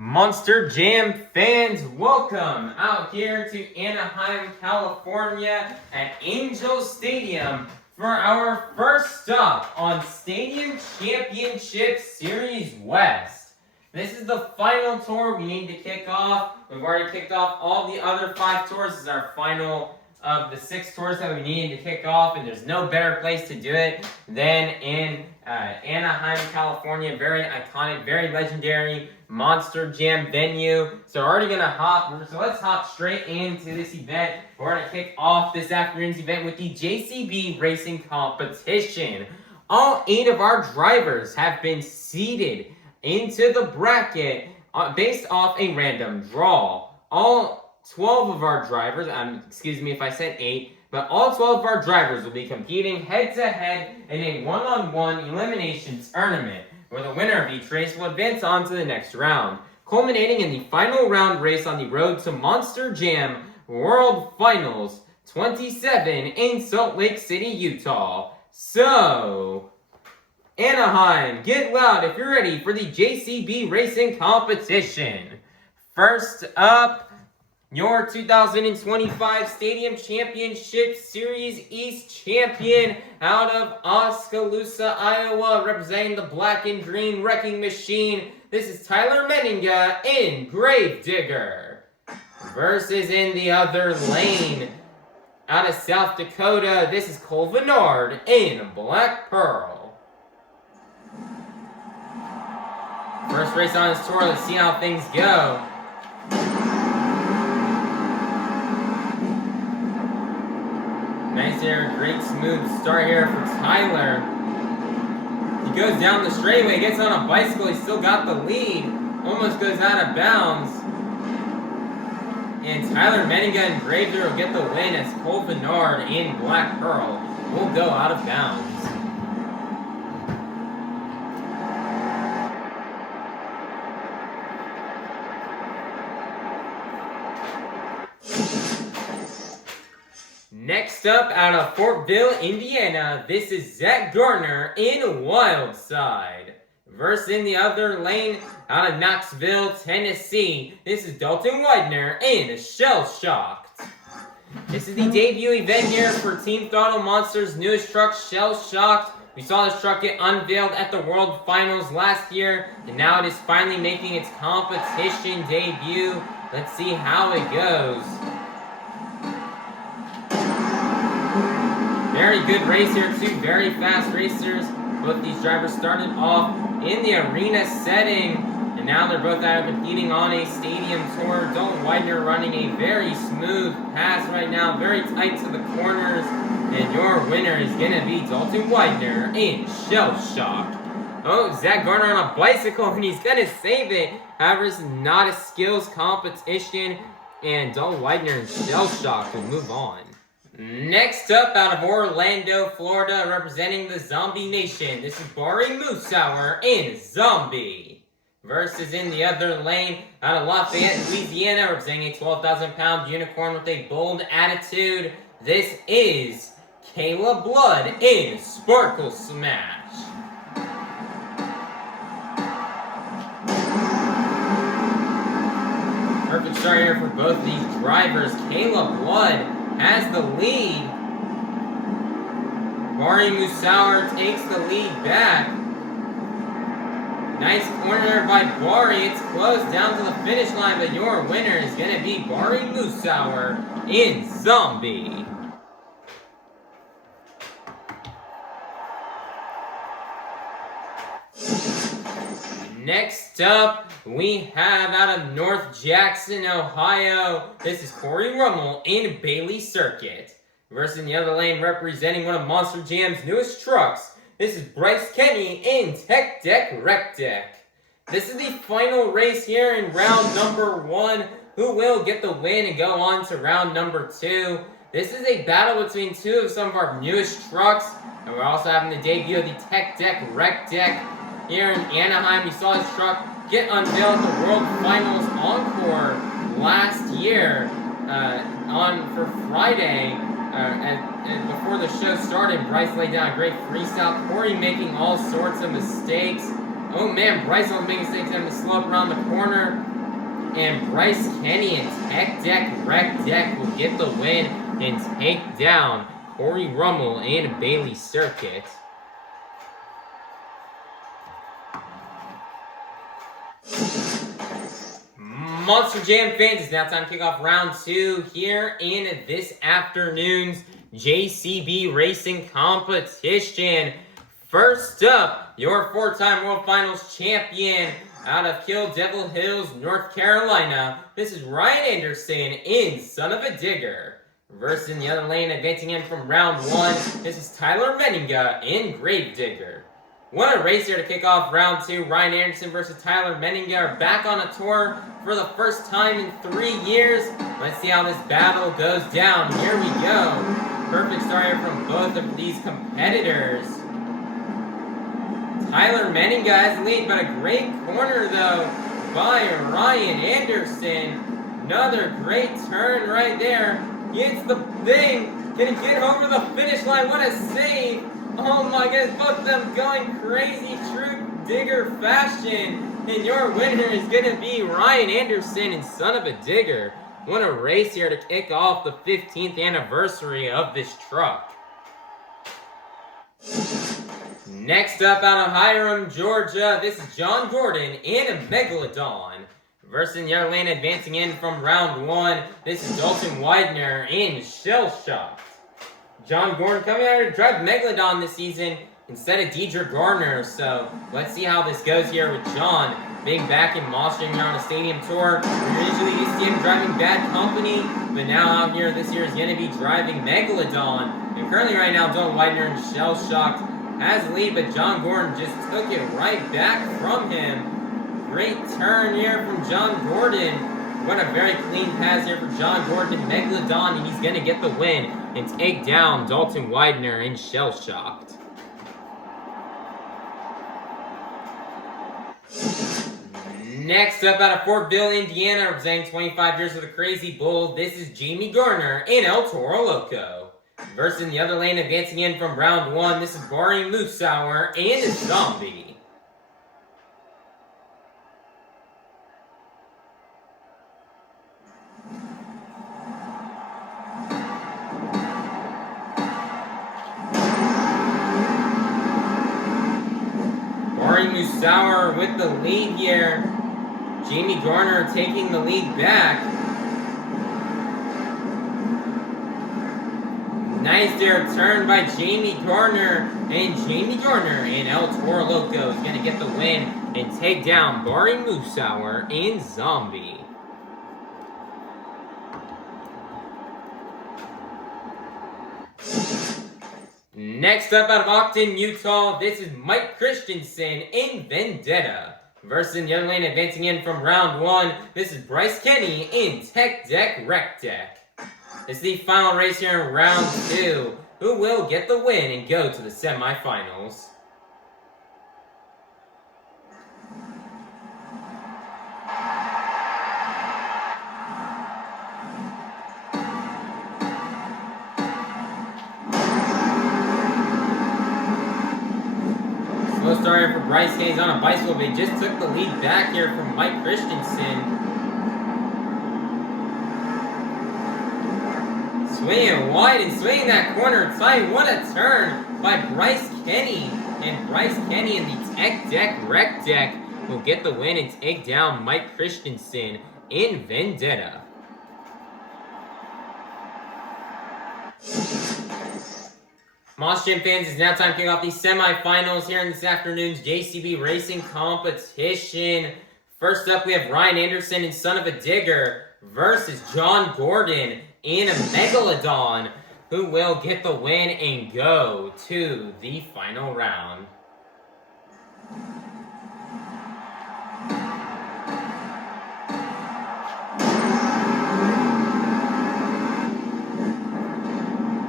Monster Jam fans, welcome out here to Anaheim, California at Angel Stadium for our first stop on Stadium Championship Series West. This is the final tour we need to kick off. We've already kicked off all the other 5 tours. This is our final of the 6 tours that we needed to kick off, and there's no better place to do it than in Anaheim, California. Very iconic, very legendary Monster Jam venue. So we're already gonna let's hop straight into this event. We're gonna kick off this afternoon's event with the JCB Racing Competition. All 8 of our drivers have been seeded into the bracket based off a random draw. All 12 of our drivers, excuse me if I said 8, but all 12 of our drivers will be competing head-to-head in a one-on-one elimination tournament, where the winner of each race will advance on to the next round, culminating in the final round race on the road to Monster Jam World Finals 27 in Salt Lake City, Utah. So, Anaheim, get loud if you're ready for the JCB Racing Competition. First up, your 2025 Stadium Championship Series East champion out of Oskaloosa, Iowa, representing the Black and Green Wrecking Machine. This is Tyler Menninga in Gravedigger. Versus in the other lane, out of South Dakota, this is Cole Venard in Black Pearl. First race on this tour, let's see how things go. Nice here, great smooth start here for Tyler. He goes down the straightaway, gets on a bicycle, he's still got the lead. Almost goes out of bounds. And Tyler Menninga and Gravedigger will get the win as Cole Venard in Black Pearl will go out of bounds. Next up, out of Fortville, Indiana, this is Zack Garner in Wildside. Versus in the other lane, out of Knoxville, Tennessee, this is Dalton Widner in Shell Shocked. This is the debut event here for Team Throttle Monster's newest truck, Shell Shocked. We saw this truck get unveiled at the World Finals last year, and now it is finally making its competition debut. Let's see how it goes. Very good race here, 2 very fast racers. Both these drivers started off in the arena setting, and now they're both out competing on a stadium tour. Dalton Widner running a very smooth pass right now, very tight to the corners, and your winner is going to be Dalton Widner in Shell Shock. Oh, Zack Garner on a bicycle, and he's going to save it. However, it's not a skills competition, and Dalton Widner in Shell Shock will move on. Next up, out of Orlando, Florida, representing the Zombie Nation, this is Bari Musawwir in Zombie. Versus in the other lane, out of Lafayette, Louisiana, representing a 12,000-pound unicorn with a bold attitude, this is Kayla Blood in Sparkle Smash. Perfect start here for both these drivers. Kayla Blood has the lead. Bari Musawwir takes the lead back. Nice corner by Bari. It's close down to the finish line, but your winner is going to be Bari Musawwir in Zombie. Next up, we have out of North Jackson, Ohio, this is Cory Rummell in Bailey Circuit. Versus in the other lane, representing one of Monster Jam's newest trucks, this is Bryce in Tech Deck Rec Deck. This is the final race here in round number 1. Who will get the win and go on to round number 2? This is a battle between 2 of some of our newest trucks, and we're also having the debut of the Tech Deck Rec Deck. Here in Anaheim, we saw this truck get unveiled at the World Finals Encore last year for Friday. And before the show started, Bryce laid down a great freestyle. Cory making all sorts of mistakes. Oh man, Bryce on making mistakes having to slow up around the corner. And Bryce Kenny and Tech Deck Wreck Deck will get the win and take down Cory Rummell and Bailey Circuit. Monster Jam fans, it's now time to kick off round 2 here in this afternoon's JCB Racing Competition. First up, your 4-time World Finals champion out of Kill Devil Hills, North Carolina. This is Ryan Anderson in Son-uva Digger. Versus in the other lane, advancing in from round 1, this is Tyler Menninga in Grave Digger. What a race here to kick off round 2. Ryan Anderson versus Tyler Menninga are back on a tour for the first time in 3 years. Let's see how this battle goes down. Here we go. Perfect start here from both of these competitors. Tyler Menninga has the lead, but a great corner though by Ryan Anderson. Another great turn right there. Gets the thing. Can he get over the finish line? What a save. Oh my goodness, both of them going crazy true digger fashion. And your winner is going to be Ryan Anderson in Son-uva Digger. What a race here to kick off the 15th anniversary of this truck. Next up out of Hiram, Georgia, this is John Gordon in a Megalodon. Versus in the other lane, advancing in from round 1, this is Dalton Widner in Shell Shocked. John Gordon coming out here to drive Megalodon this season instead of Deidre Garner. So let's see how this goes here with John being back in Mostering on a stadium tour. We usually used to see him driving Bad Company, but now out here this year is going to be driving Megalodon. And currently right now, Dalton Widner in Shell Shocked has the lead, but John Gordon just took it right back from him. Great turn here from John Gordon. What a very clean pass here for John Gordon in Megalodon, and he's going to get the win and take down Dalton Widner in Shell Shocked. Next up out of Fortville, Indiana, representing 25 years of the Crazy Bull, this is Jamey Garner in El Toro Loco. Versus in the other lane, advancing in from round 1, this is Bari Musawwir and Zombie. Musawwir with the lead here. Jamey Garner taking the lead back. Nice there turn by Jamey Garner. And Jamey Garner in El Toro Loco is going to get the win and take down Bari Musawwir and Zombie. Next up out of Ogden, Utah, this is Mike Christensen in Vendetta. Versus in the other lane, advancing in from round 1, this is Bryce Kenny in Tech Deck Wreck Deck. This is the final race here in round 2. Who will get the win and go to the semifinals? Slow start here for Bryce Kenny on a bicycle, but he just took the lead back here from Mike Christensen. Swinging wide and swinging that corner tight. What a turn by Bryce Kenny. And Bryce Kenny in the Tech Deck Wreck Deck will get the win and take down Mike Christensen in Vendetta. Moss Gym fans, it's now time to kick off the semifinals here in this afternoon's JCB Racing Competition. First up, we have Ryan Anderson in Son-uva Digger versus John Gordon in a Megalodon, who will get the win and go to the final round.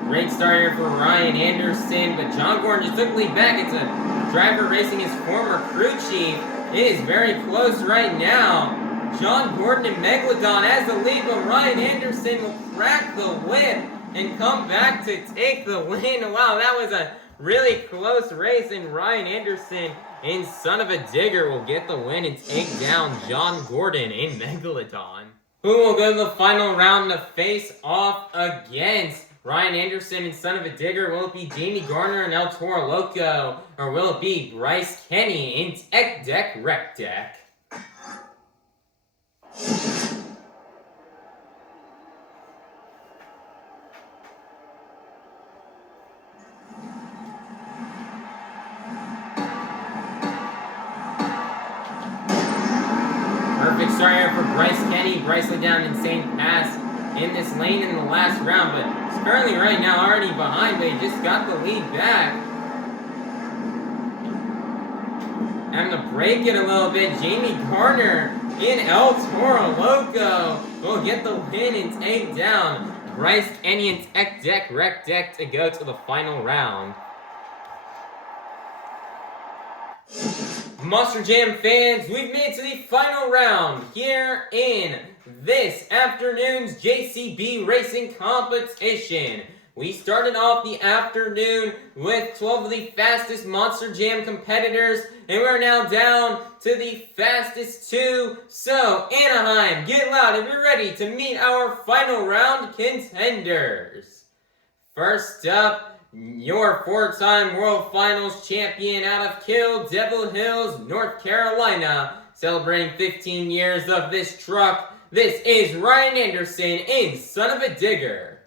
Great start here for Ryan Anderson, but John Gordon just took the lead back. It's a driver racing his former crew chief. It is very close right now. John Gordon and Megalodon has the lead, but Ryan Anderson will crack the whip and come back to take the win. Wow, that was a really close race, and Ryan Anderson and Son-uva Digger will get the win and take down John Gordon in Megalodon. Who will go to the final round to face off against Ryan Anderson and Son-uva Digger? Will it be Jamey, Garner, and Toro, Loco? Or will it be Bryce, Kenny, and Tech Deck, Rec Deck? Perfect start here for Bryce Kenny. Bryce laid down an insane pass in this lane in the last round, but he's currently right now already behind, but he just got the lead back. Having to break it a little bit. Jamey, Garner in Toro, Loco will get the win and take down Bryce Kenny and Tech Deck, Rec Deck to go to the final round. Monster Jam fans, we've made it to the final round here in this afternoon's JCB Racing Competition. We started off the afternoon with 12 of the fastest Monster Jam competitors, and we're now down to the fastest 2. So, Anaheim, get loud if you're ready to meet our final round contenders. First up, your 4-time World Finals champion out of Kill Devil Hills, North Carolina, celebrating 15 years of this truck. This is Ryan Anderson in Son-uva Digger.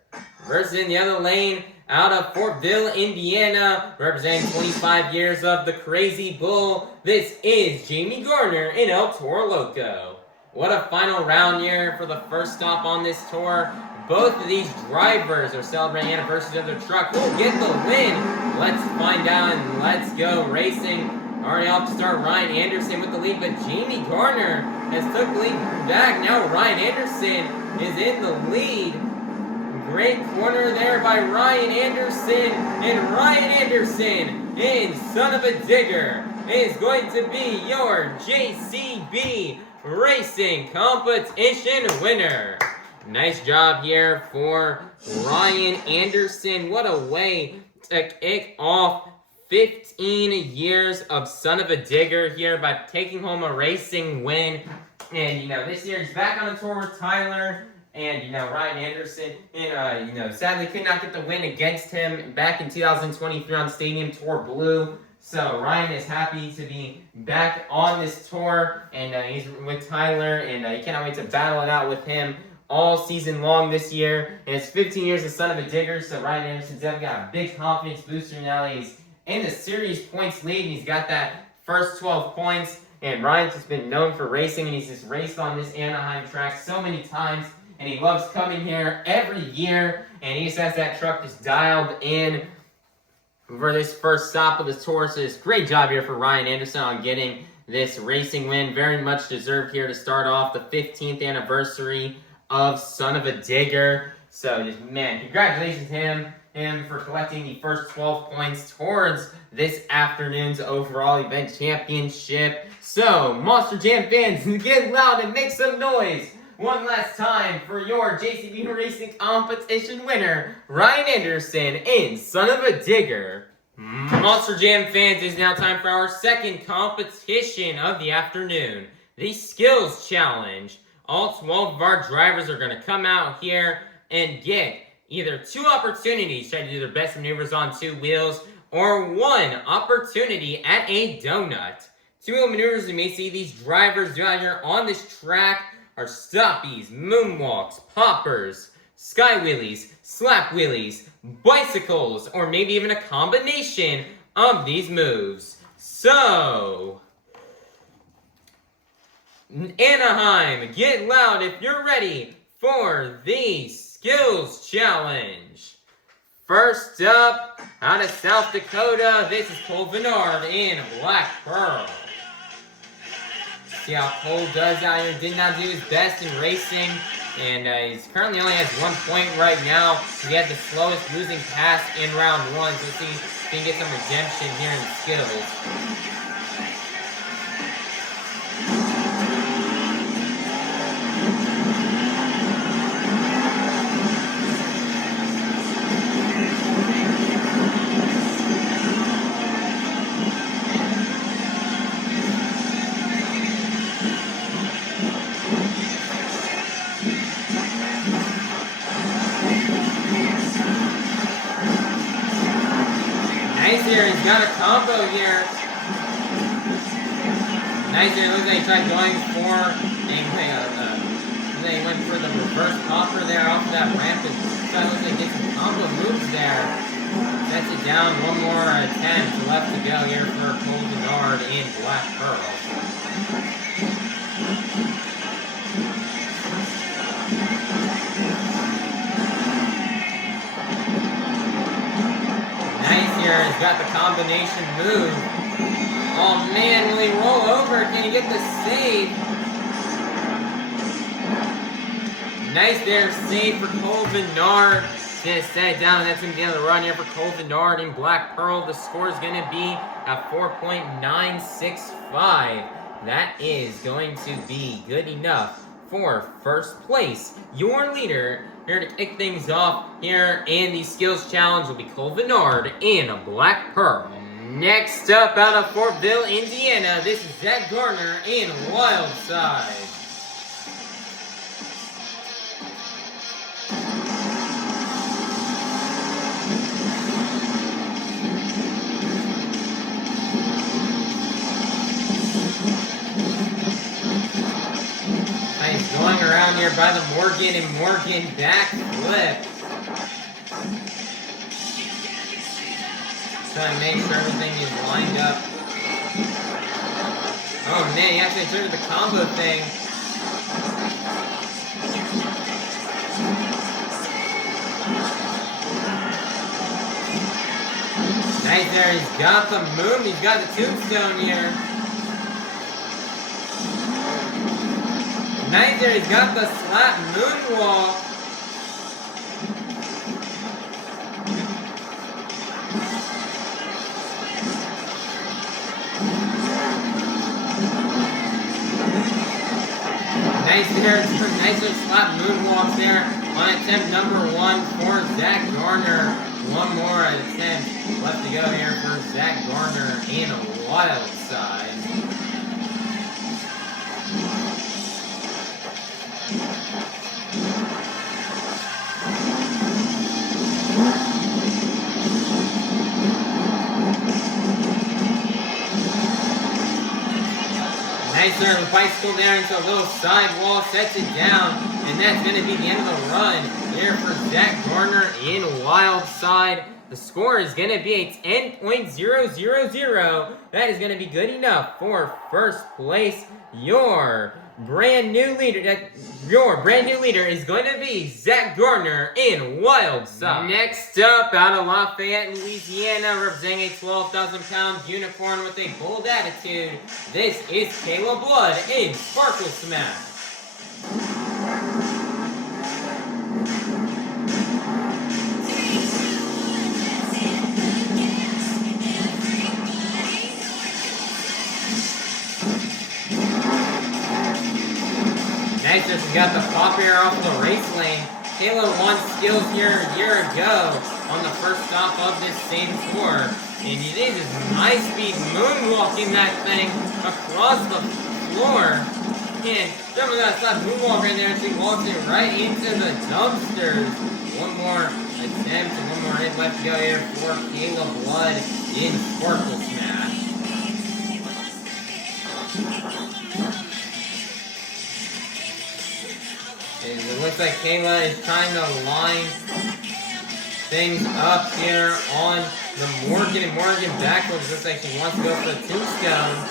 Versus in the other lane, out of Fortville, Indiana, representing 25 years of the Crazy Bull, this is Jamey, Garner in Toro, Loco. What a final round here for the first stop on this tour. Both of these drivers are celebrating anniversaries of their truck. Who will get the win? Let's find out and let's go racing. Already off to start Ryan Anderson with the lead, but Jamey, Garner has took the lead back. Now Ryan Anderson is in the lead. Great corner there by Ryan Anderson, and Ryan Anderson in Son-uva Digger is going to be your JCB Racing Competition winner. Nice job here for Ryan Anderson. What a way to kick off 15 years of Son-uva Digger here by taking home a racing win. And, this year he's back on the tour with Tyler. And, Ryan Anderson, sadly could not get the win against him back in 2023 on Stadium Tour Blue. So Ryan is happy to be back on this tour. And he's with Tyler. And he cannot wait to battle it out with him all season long this year. And it's 15 years of Son-uva Digger, so Ryan Anderson's definitely got a big confidence booster now that he's in the series points lead, and he's got that first 12 points. And Ryan's just been known for racing, and he's just raced on this Anaheim track so many times, and he loves coming here every year, and he just has that truck just dialed in for this first stop of the tour. So it's a great job here for Ryan Anderson on getting this racing win. Very much deserved here to start off the 15th anniversary of Son-uva Digger. So just, congratulations to him for collecting the first 12 points towards this afternoon's overall event championship. So, Monster Jam fans, get loud and make some noise one last time for your JCB Racing Competition winner, Ryan Anderson in Son-uva Digger. Monster Jam fans, it is now time for our second competition of the afternoon, the Skills Challenge. All 12 of our drivers are going to come out here and get either 2 opportunities, try to do their best maneuvers on 2 wheels, or 1 opportunity at a donut. 2 wheel maneuvers you may see these drivers do out here on this track are stoppies, moonwalks, poppers, sky wheelies, slap wheelies, bicycles, or maybe even a combination of these moves. So, Anaheim, get loud if you're ready for the Skills Challenge. First up, out of South Dakota, this is Venard in Black Pearl. See how Cole does out here. Did not do his best in racing, and he's currently only has 1 point right now. He had the slowest losing pass in round 1, so let's see if he can get some redemption here in Skills. he's got a combo here. Nice there, looks like he tried going for he went for the reverse hopper there off of that ramp, and so it looks like he gets some combo moves there. Sets it down, one more attempt left to go here for Venard and Black Pearl. Nice here, he's got the combination move. Oh man, will he roll over? Can he get the save? Nice there, save for Venard. He's going to set it down, and that's going to be the end of the run here for Venard and Black Pearl. The score is going to be at 4.965. That is going to be good enough for first place. Your leader here to kick things off here in the skills challenge will be Venard and Black Pearl. Next up, out of Fortville, Indiana, this is Zack Garner in Wildside. Nice going around here by the Morgan and Morgan backflip. Trying to make sure everything is lined up. Oh man, he actually triggered the combo thing. Nice there, he's got the move, he's got the tombstone here. Nice there, he's got the slap moonwalk. Nice there, nice little slap moonwalks there on attempt number 1 for Zack Garner. One more attempt left to go here for Zack Garner in a wild side. Nice there, the bicycle there into a little sidewall, sets it down, and that's going to be the end of the run here for Zack Garner in wild side. The score is going to be a 10.000. That is going to be good enough for first place. Your brand new leader is going to be Zack Garner in wild side. Next up, out of Lafayette, Louisiana, representing a 12,000-pound unicorn with a bold attitude, this is Kayla Blood in Sparkle Smash. Nice, just got the pop air off the race lane. Kayla won skills here a year ago on the first stop of this same tour. And he did this high-speed moonwalking that thing across the floor. And someone got a slap moonwalk right there, and she walks it right into the dumpsters. One more attempt and one more hit left to go here for Kayla Blood in Sparkle Smash. It looks like Kayla is trying to line things up here on the Morgan and Morgan backwards. Looks like she wants to go for the tombstone.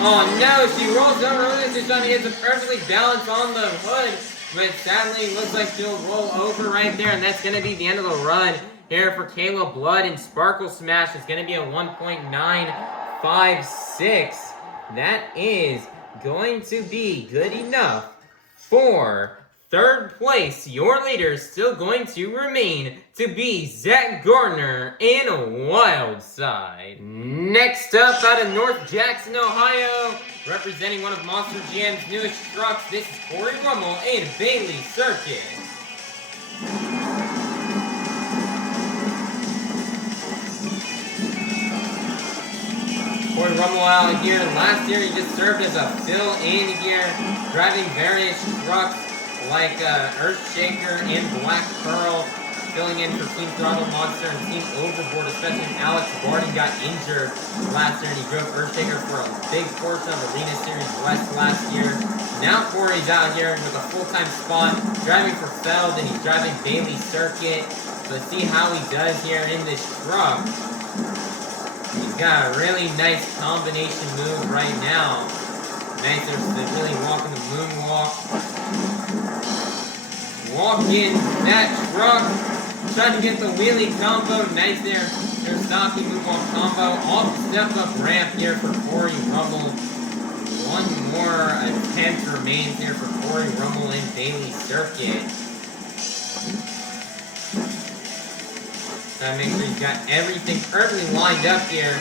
Oh no, she rolls over. She's trying to get the perfectly balanced on the hood, but sadly it looks like she'll roll over right there, and that's going to be the end of the run here for Kayla Blood and Sparkle Smash. It's going to be a 1.956. That is going to be good enough for third place. Your leader is still going to remain to be Zack Garner in a wild side. Next up, out of North Jackson, Ohio, representing one of Monster Jam's newest trucks, this is Cory Rummell in Bailey Circus. Cory Rummell out here. Last year he just served as a fill-in here, driving various trucks like Earthshaker and Black Pearl, filling in for Team Throttle Monster and Team Overboard, especially when Alex Bari got injured last year and he drove Earthshaker for a big portion of Arena Series West last year. Now Cory's out here with a full-time spot, driving for Feld, and he's driving Bailey Circuit. So let's see how he does here in this truck. He's got a really nice combination move right now. Nice to really walking the moonwalk. Walk in that truck. Trying to get the wheelie combo. Nice there. There's stopping moonwalk combo. Off the step up ramp here for Cory Rummell. One more attempt remains here for Cory Rummell in Bailey Circuit. Gotta make sure he's got everything perfectly lined up here.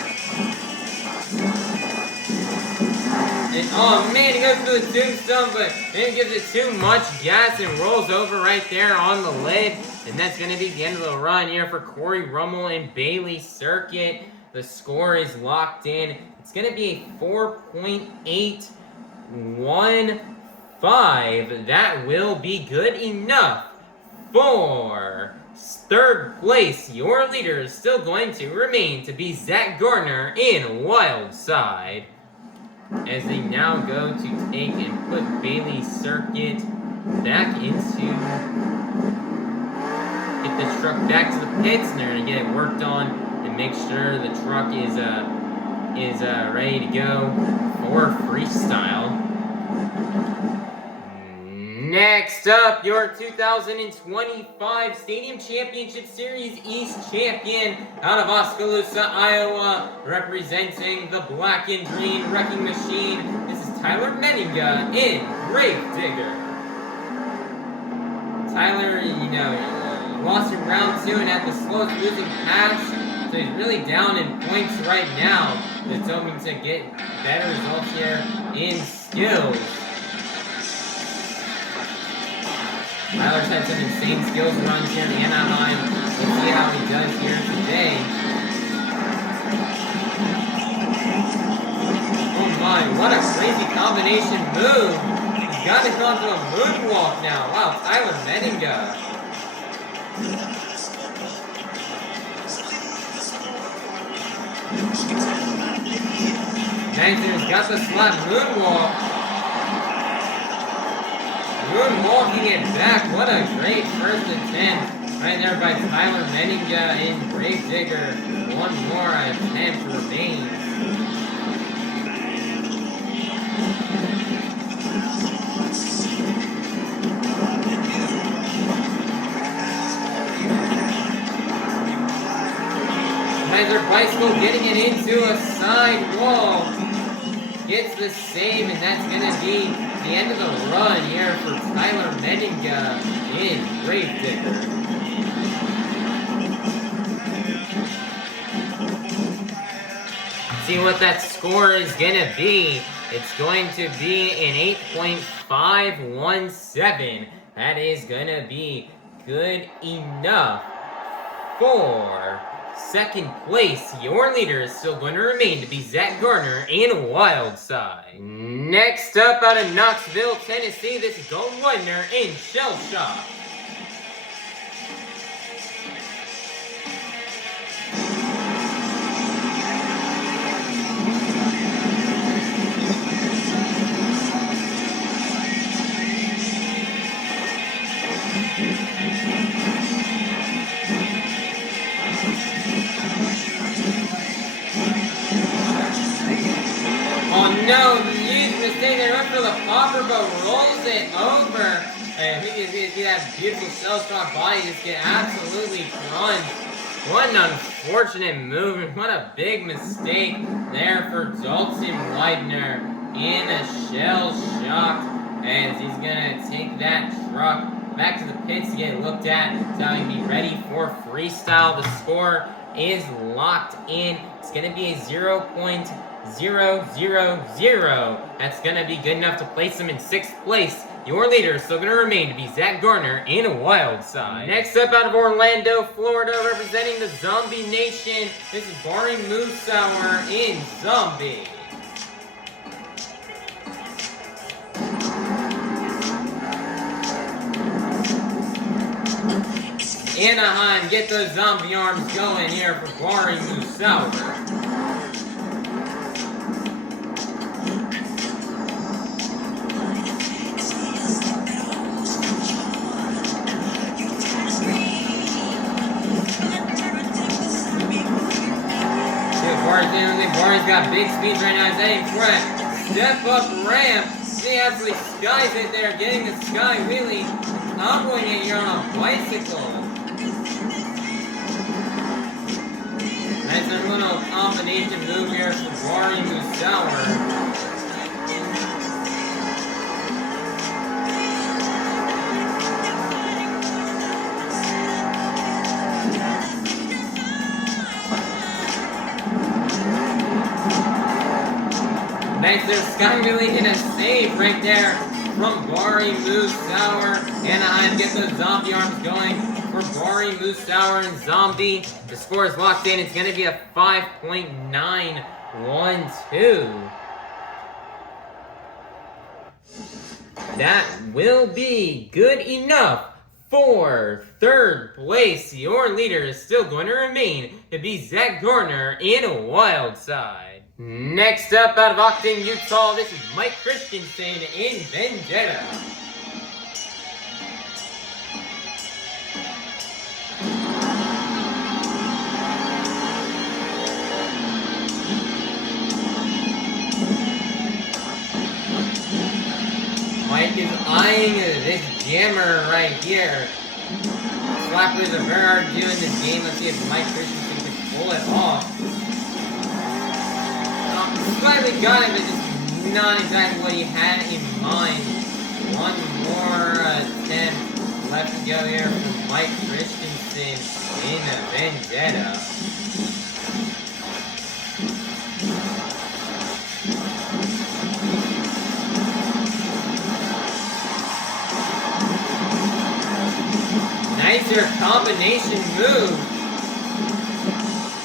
And oh man, he goes through the tombstone, but then gives it too much gas and rolls over right there on the lid. And that's gonna be the end of the run here for Cory Rummell in Bailey Circuit. The score is locked in. It's gonna be a 4.815. That will be good enough for third place. Your leader is still going to remain to be Zack Garner in Wild Side. As they now go to take and put Bailey Circuit back into, get this truck back to the pits, and they're gonna get it worked on and make sure the truck is ready to go for freestyle. Next up, your 2025 Stadium Championship Series East champion out of Oskaloosa, Iowa, representing the Black and Green Wrecking Machine. This is Tyler Menninga in Gravedigger. Tyler, you know, lost in round 2 and had the slowest losing pass, so he's really down in points right now. He's hoping to get better results here in skills. Tyler's had some insane skills runs here in Anaheim. Let's see how he does here today. Oh my, what a crazy combination move. He's got it onto a moonwalk now. Wow, Tyler Menninga. Gangster's got the slap moonwalk. Moonwalking it back. What a great first attempt. Right there by Tyler Menninga in Gravedigger. One more attempt remains. Kaiser Bicycle getting it into a side wall. Gets the save, and that's going to be the end of the run here for Tyler Menninga in Gravedigger. See what that score is going to be. It's going to be an 8.517. That is going to be good enough for second place. Your leader is still going to remain to be Zack Garner in Wild Side. Next up out of Knoxville, Tennessee, this is Dalton Widner in Shell Shock. No, huge mistake. They run for the popper, but rolls it over. And we can see that beautiful shell-shock body just get absolutely crunched. What an unfortunate move, and what a big mistake there for Dalton Widner in a shell-shock, as he's going to take that truck back to the pits to get looked at, so he can be ready for freestyle. The score is locked in. It's going to be a 0.000. That's going to be good enough to place him in 6th place Your leader is still going to remain to be Zack Garner in a wild side. Next up out of Orlando, Florida, representing the Zombie Nation, this is Bari Musawwir in Zombie. Anaheim, get those zombie arms going here for Bari Musawwir. Bari's got big speeds right now. He's heading for a step-up ramp. He absolutely skies it there, getting the sky wheelie. Comboing it here on a bicycle. Nice little combination move here for Bari Musawwir. Nice there, sky wheelie in a save right there from Bari Musawwir. Anaheim get those zombie arms going for Bari Musawwir and Zombie. The score is locked in. It's going to be a 5.912. That will be good enough for third place. Your leader is still going to remain to be Zack Garner in a wild side. Next up out of Ogden, Utah, this is Mike Christensen in Vendetta. Mike is eyeing this jammer right here. Slappers of Venard doing this game. Let's see if Mike Christensen can pull it off. Slightly got it, but just not exactly what he had in mind. One more attempt left to go here from Mike Christensen in the Vendetta. Nicer combination move.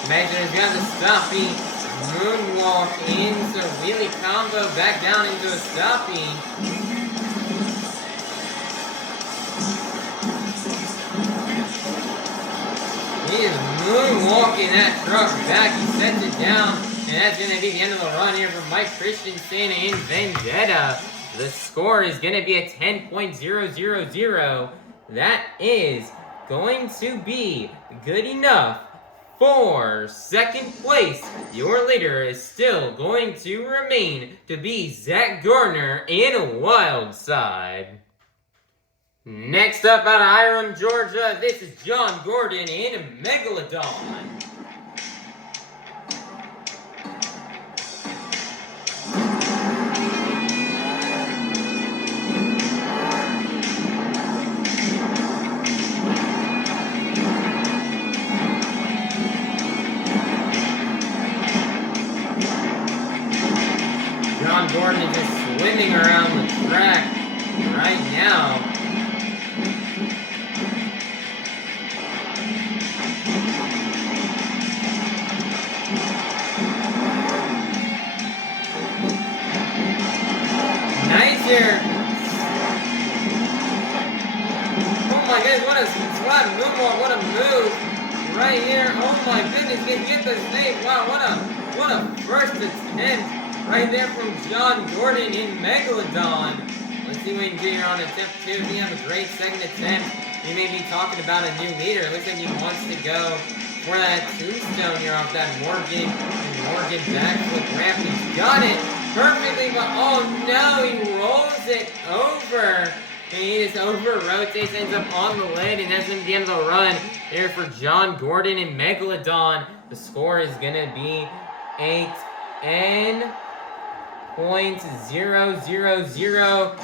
Imagine has got the stoppie. Moonwalk into wheelie combo, back down into a stoppie. He is moonwalking that truck back. He sets it down, and that's going to be the end of the run here for Mike Christensen in Vendetta. The score is going to be a 10.000. That is going to be good enough for second place. Your leader is still going to remain to be Zack Garner in a wild side. Next up out of Hiram, Georgia, this is John Gordon in Megalodon. Gordon is just swimming around the track right now. Nice here. Oh my goodness, what a slap moonwalk, what a move right here. Oh my goodness, they get the save. Wow, what a first attempt. Right there from John Gordon in Megalodon. Let's see what he can do here on attempt 2. He has a great second attempt. He may be talking about a new leader. It looks like he wants to go for that tombstone here off that Morgan backflip ramp. He's got it perfectly, but oh no, he rolls it over. And he just over-rotates, ends up on the lid, and that's going to be the end of the run here for John Gordon in Megalodon. The score is going to be 8N. 0.000.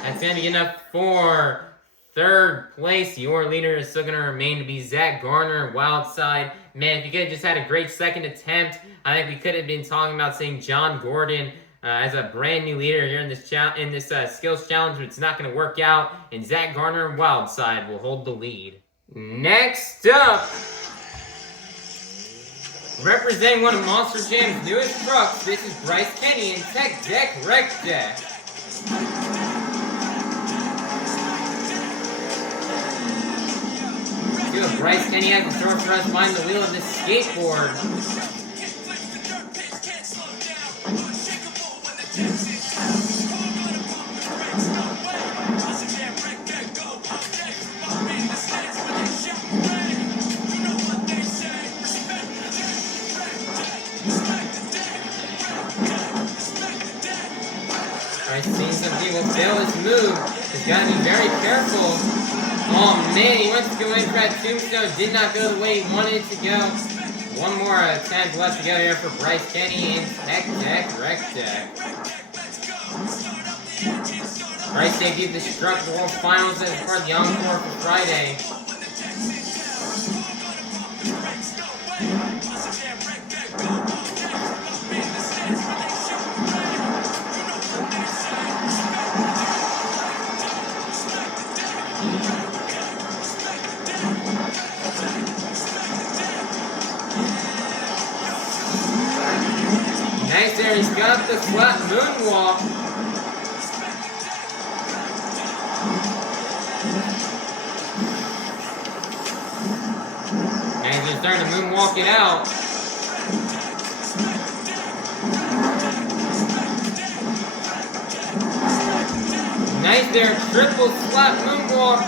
That's going to be enough for third place. Your leader is still going to remain to be Zack Garner, wild side. Man, if you could have just had a great second attempt, I think we could have been talking about saying John Gordon as a brand new leader here in this skills challenge. It's not going to work out, and Zack, Garner, and Wildside will hold the lead. Next up, representing one of Monster Jam's newest trucks, this is Bryce Kenny in Tech Deck Rec Deck. See what Bryce Kenny has in store for us behind the wheel of this skateboard. I've seen some people fail this move. He's got to be very careful. Oh man, he wants to go in for that tombstone. Did not go the way he wanted it to go. One more attempt left to go here for Bryce Kenny in Tech Deck Rec Deck. Bryce debuted the Struck World Finals as part of the Encore for Friday. Nice there, he's got the flat moonwalk. And he's starting to moonwalk it out. Nice there, triple slap moonwalk.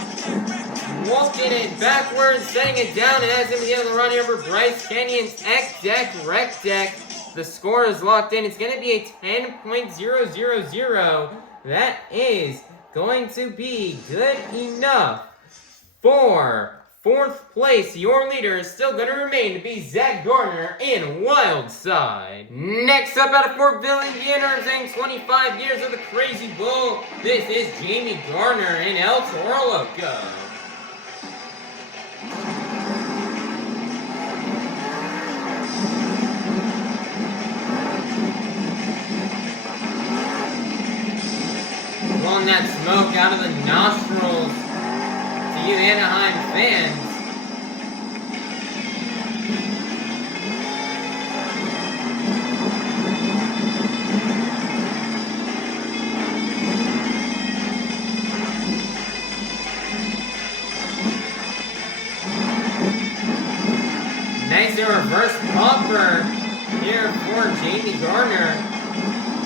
Walking it backwards, setting it down, and has him be able to run over Bryce Kenny in Tech Deck Rec Deck. The score is locked in. It's going to be a 10.000. That is going to be good enough for fourth place. Your leader is still going to remain to be Zack Garner in Wildside. Next up out of Fortville, Indiana, representing 25 years of the Crazy Bull, this is Jamey Garner in El Toro Loco. Blowing that smoke out of the nostrils to you Anaheim fans. Nice reverse bumper here for Jamey Garner.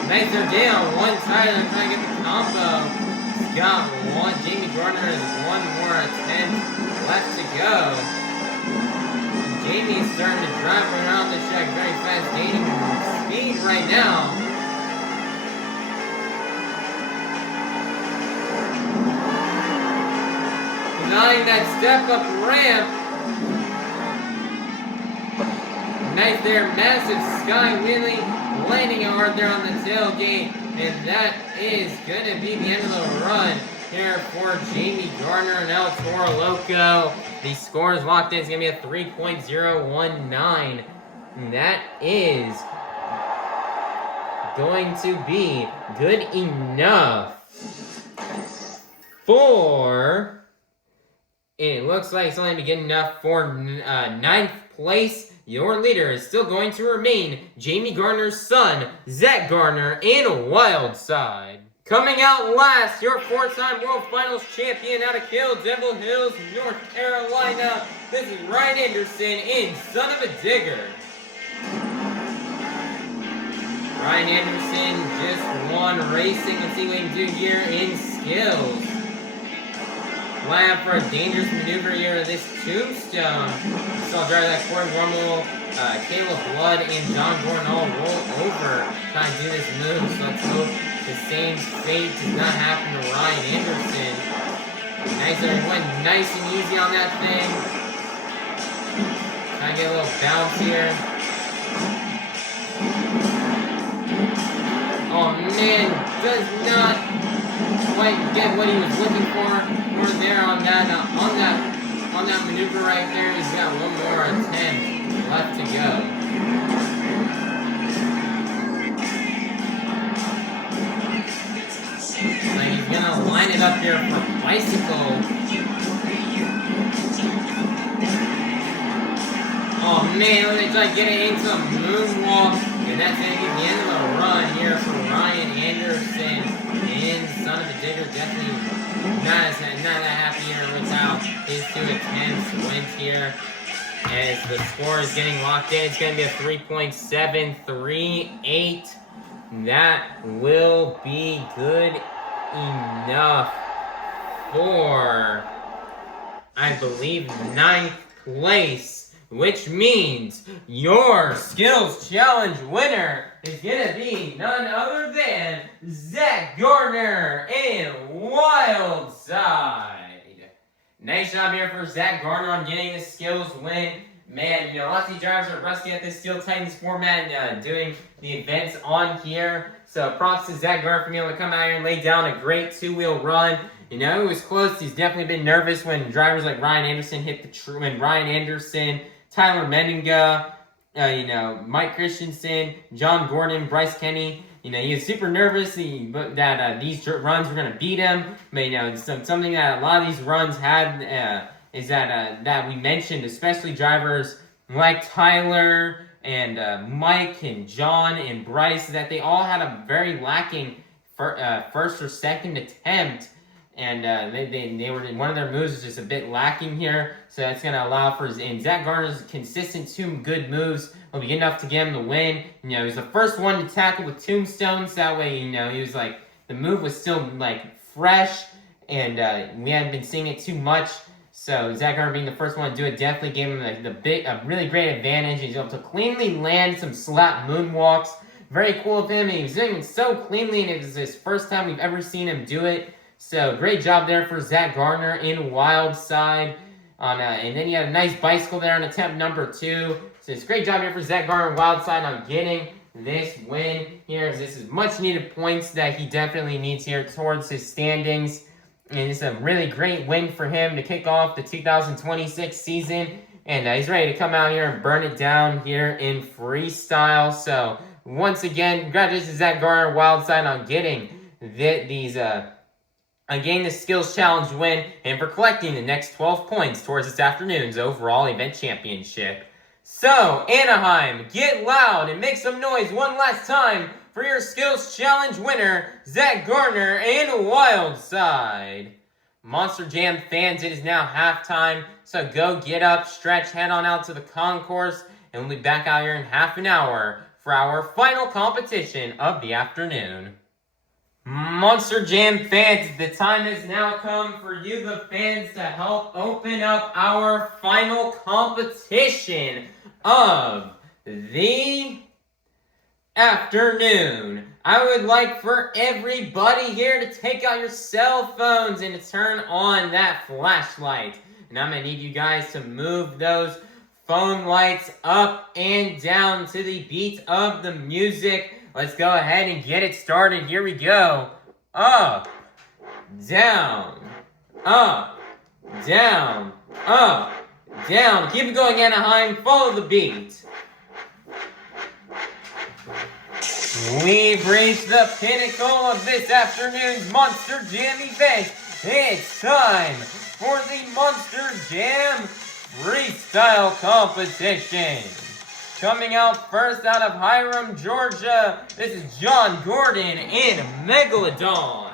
Nice down, one side, and trying to get the combo. He's got one. Jamey Garner has one more attempt left to go. Jamey's starting to drive around the track very fast, gaining speed right now. Denying that step-up ramp. Nice there, massive sky wheelie. Landing it hard there on the tailgate, and that is going to be the end of the run here for Jamey Garner and El Toro Loco. The score is locked in. It's going to be a 3.019. And that is going to be good enough for... It looks like it's only good enough for 9th place. Your leader is still going to remain Jamey Garner's son, Zack Garner, in Wildside. Coming out last, your 4-time World Finals champion out of Kill Devil Hills, North Carolina. This is Ryan Anderson in Son-uva Digger. Ryan Anderson just won racing. Let's see what he can do here in skills. Lab for a dangerous maneuver here of this tombstone. You saw drive that Cory, Rummell, Kayla Blood, and John Gordon all roll over trying to do this move. So let's hope the same fate does not happen to Ryan Anderson. Nice, everyone, nice and easy on that thing. Trying to get a little bounce here. Oh man, does not quite get what he was looking for. We're there on that maneuver right there. He's got one more attempt left to go. it up here for Bicycle. Oh man, let me try to get it into a moonwalk, and that's going to be the end of the run here for Ryan Anderson. And Son-uva Digger definitely not that happy here without his 2 attempts wins here. As the score is getting locked in, it's going to be a 3.738. That will be good enough for, I believe, 9th place, which means your Skills Challenge winner is going to be none other than Zack Garner in Wildside. Nice job here for Zack Garner on getting the skills win. Man, you know, lots of these drivers are rusty at this Steel Titans format and doing the events on here. So props to Zack Garner for being able to come out here and lay down a great 2-wheel run. You know, it was close. He's definitely been nervous when drivers like Ryan Anderson hit the when Ryan Anderson, Tyler Menninga, you know, Mike Christensen, John Gordon, Bryce Kenny. You know, he was super nervous that these runs were going to beat him. But, you know, something that a lot of these runs had is that we mentioned, especially drivers like Tyler and Mike and John and Bryce, that they all had a very lacking first or second attempt. And they were, one of their moves is just a bit lacking here. So that's going to allow for, and Zack Garner's consistent 2 good moves will be enough to get him the win. You know, he was the first one to tackle with tombstones. That way, you know, he was like, the move was still like fresh, and we hadn't been seeing it too much. So Zack Garner being the first one to do it definitely gave him a really great advantage. He's able to cleanly land some slap moonwalks. Very cool of him. And he was doing it so cleanly, and it was his first time we've ever seen him do it. So great job there for Zack Garner in Wildside. And then he had a nice bicycle there on attempt number 2. So it's a great job here for Zack Garner in Wildside on getting this win here. This is much needed points that he definitely needs here towards his standings. And it's a really great win for him to kick off the 2026 season. And he's ready to come out here and burn it down here in freestyle. So once again, congratulations to Zack Garner in Wildside on getting getting the Skills Challenge win and for collecting the next 12 points towards this afternoon's overall event championship. So, Anaheim, get loud and make some noise one last time for your Skills Challenge winner, Zack Garner in Wildside. Monster Jam fans, it is now halftime, so go get up, stretch, head on out to the concourse, and we'll be back out here in half an hour for our final competition of the afternoon. Monster Jam fans, the time has now come for you, the fans, to help open up our final competition of the afternoon. I would like for everybody here to take out your cell phones and to turn on that flashlight. And I'm going to need you guys to move those phone lights up and down to the beat of the music. Let's go ahead and get it started. Here we go. Up, down, up, down, up, down. Keep it going, Anaheim. Follow the beat. We've reached the pinnacle of this afternoon's Monster Jam event. It's time for the Monster Jam Freestyle Competition. Coming out first out of Hiram, Georgia, this is John Gordon in Megalodon.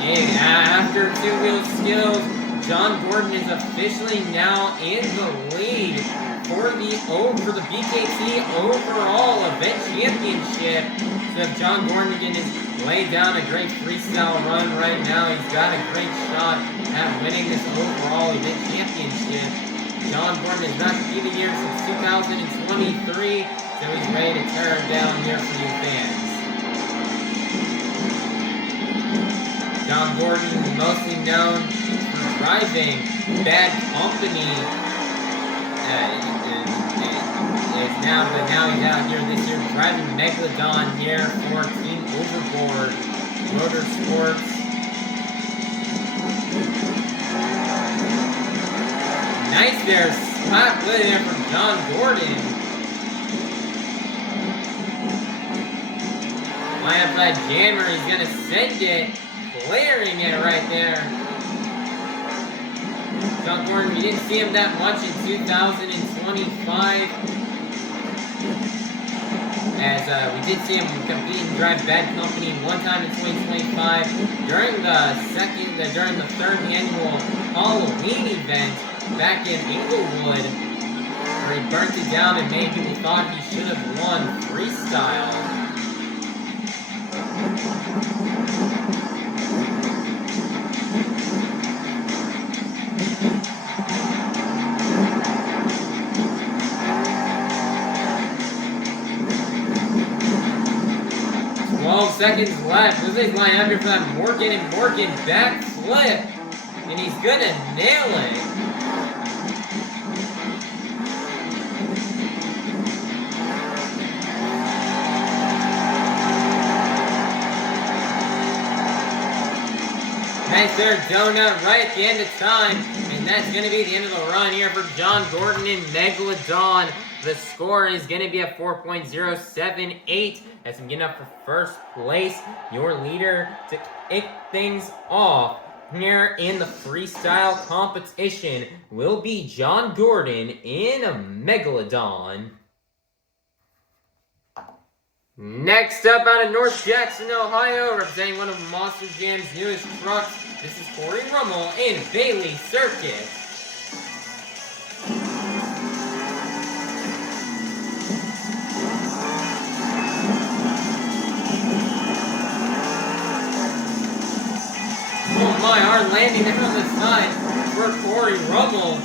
And after 2-wheel skills, John Gordon is officially now in the lead for the BKT overall event championship. So if John Gordon can just lay down a great freestyle run right now, he's got a great shot at winning this overall event championship. John Gordon has not competed here since 2023, so he's ready to tear it down here for you fans. John Gordon is mostly known for driving Bad Company, but now he's out here this year driving Megalodon here for Team Overboard Motorsports. Nice there, slap play there from John Gordon. High up that jammer, he's gonna send it, clearing it right there. John Gordon, we didn't see him that much in 2025. As we did see him compete and drive Bad Company one time in 2025 during the third annual Halloween event back in Inglewood, where he burnt it down and many people thought he should have won freestyle. Seconds left. Looks like he's lining up here for that Morgan back flip. And he's gonna nail it. Nice there, donut right at the end of time. And that's gonna be the end of the run here for John Gordon and Megalodon. The score is going to be at 4.078 as I'm getting up for first place. Your leader to kick things off here in the freestyle competition will be John Gordon in a Megalodon. Next up out of North Jackson, Ohio, representing one of Monster Jam's newest trucks, this is Cory Rummell in Bailey Circuit. Oh my, hard landing there on the side for Cory Rummell.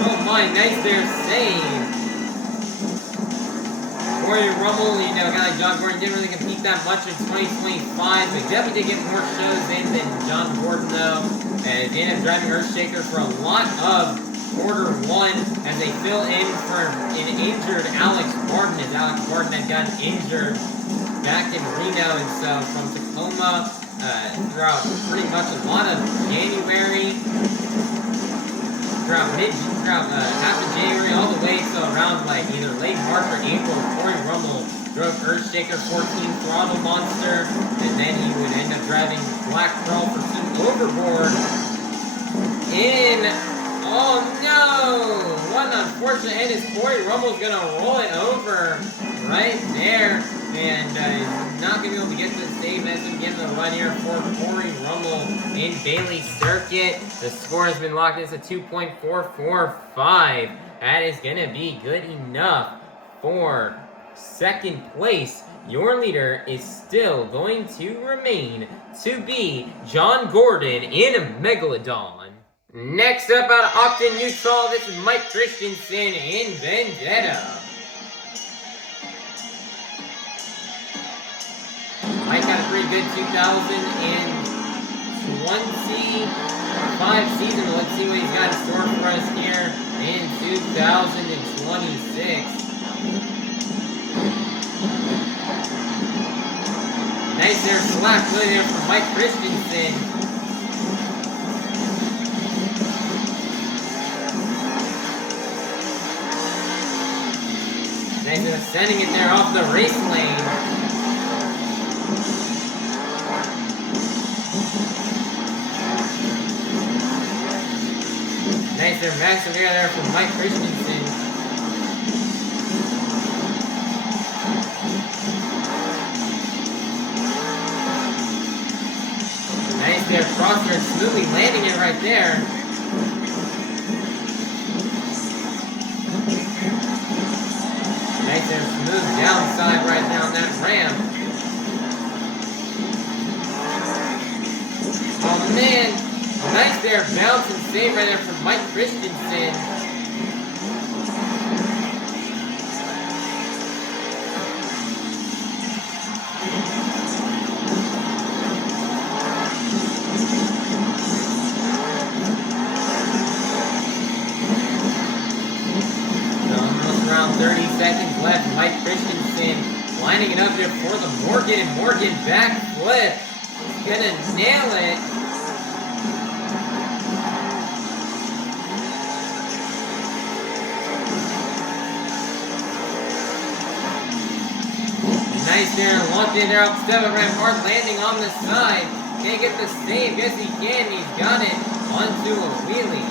Oh my, nice there save. Cory Rummell, you know, guy like John Gordon didn't really compete that much in 2025, but definitely did get more shows in than John Gordon though. As he ended up driving Earthshaker for a lot of quarter one as they fill in for an injured Alex Barton, as Alex Barton had gotten injured back in Reno, and so from Tacoma throughout pretty much a lot of January, throughout half of January, all the way to around like either late March or April, Cory Rummell drove Earthshaker 14 Throttle Monster, and then he would end up driving Black Pearl for Team Overboard in, oh no, what an unfortunate hit is Cory Rummell's gonna roll it over right there. And he's not going to be able to get to the save as him getting the run here for Cory Rummell in Bailey Circuit. The score has been locked in at 2.445. That is going to be good enough for second place. Your leader is still going to remain to be John Gordon in a Megalodon. Next up out of Ogden, Utah, this is Mike Christensen in Vendetta. Mike had a pretty good 2025 season. Let's see what he's got in store for us here in 2026. Nice there, slap really there from Mike Christensen. Nice there, sending it there off the race lane. Nice there, massive air there from Mike Christensen. Nice there, Crossroads smoothly landing it right there. Nice there, smooth downside right down that ramp. Oh man! Nice there, bounce and save right there from Mike Christensen. So almost around 30 seconds left. Mike Christensen lining it up here for the Morgan back flip. He's gonna nail it. Nice there, launching there off step up ramp, hard landing on the side. Can't get the save, yes he can, he's got it onto a wheelie.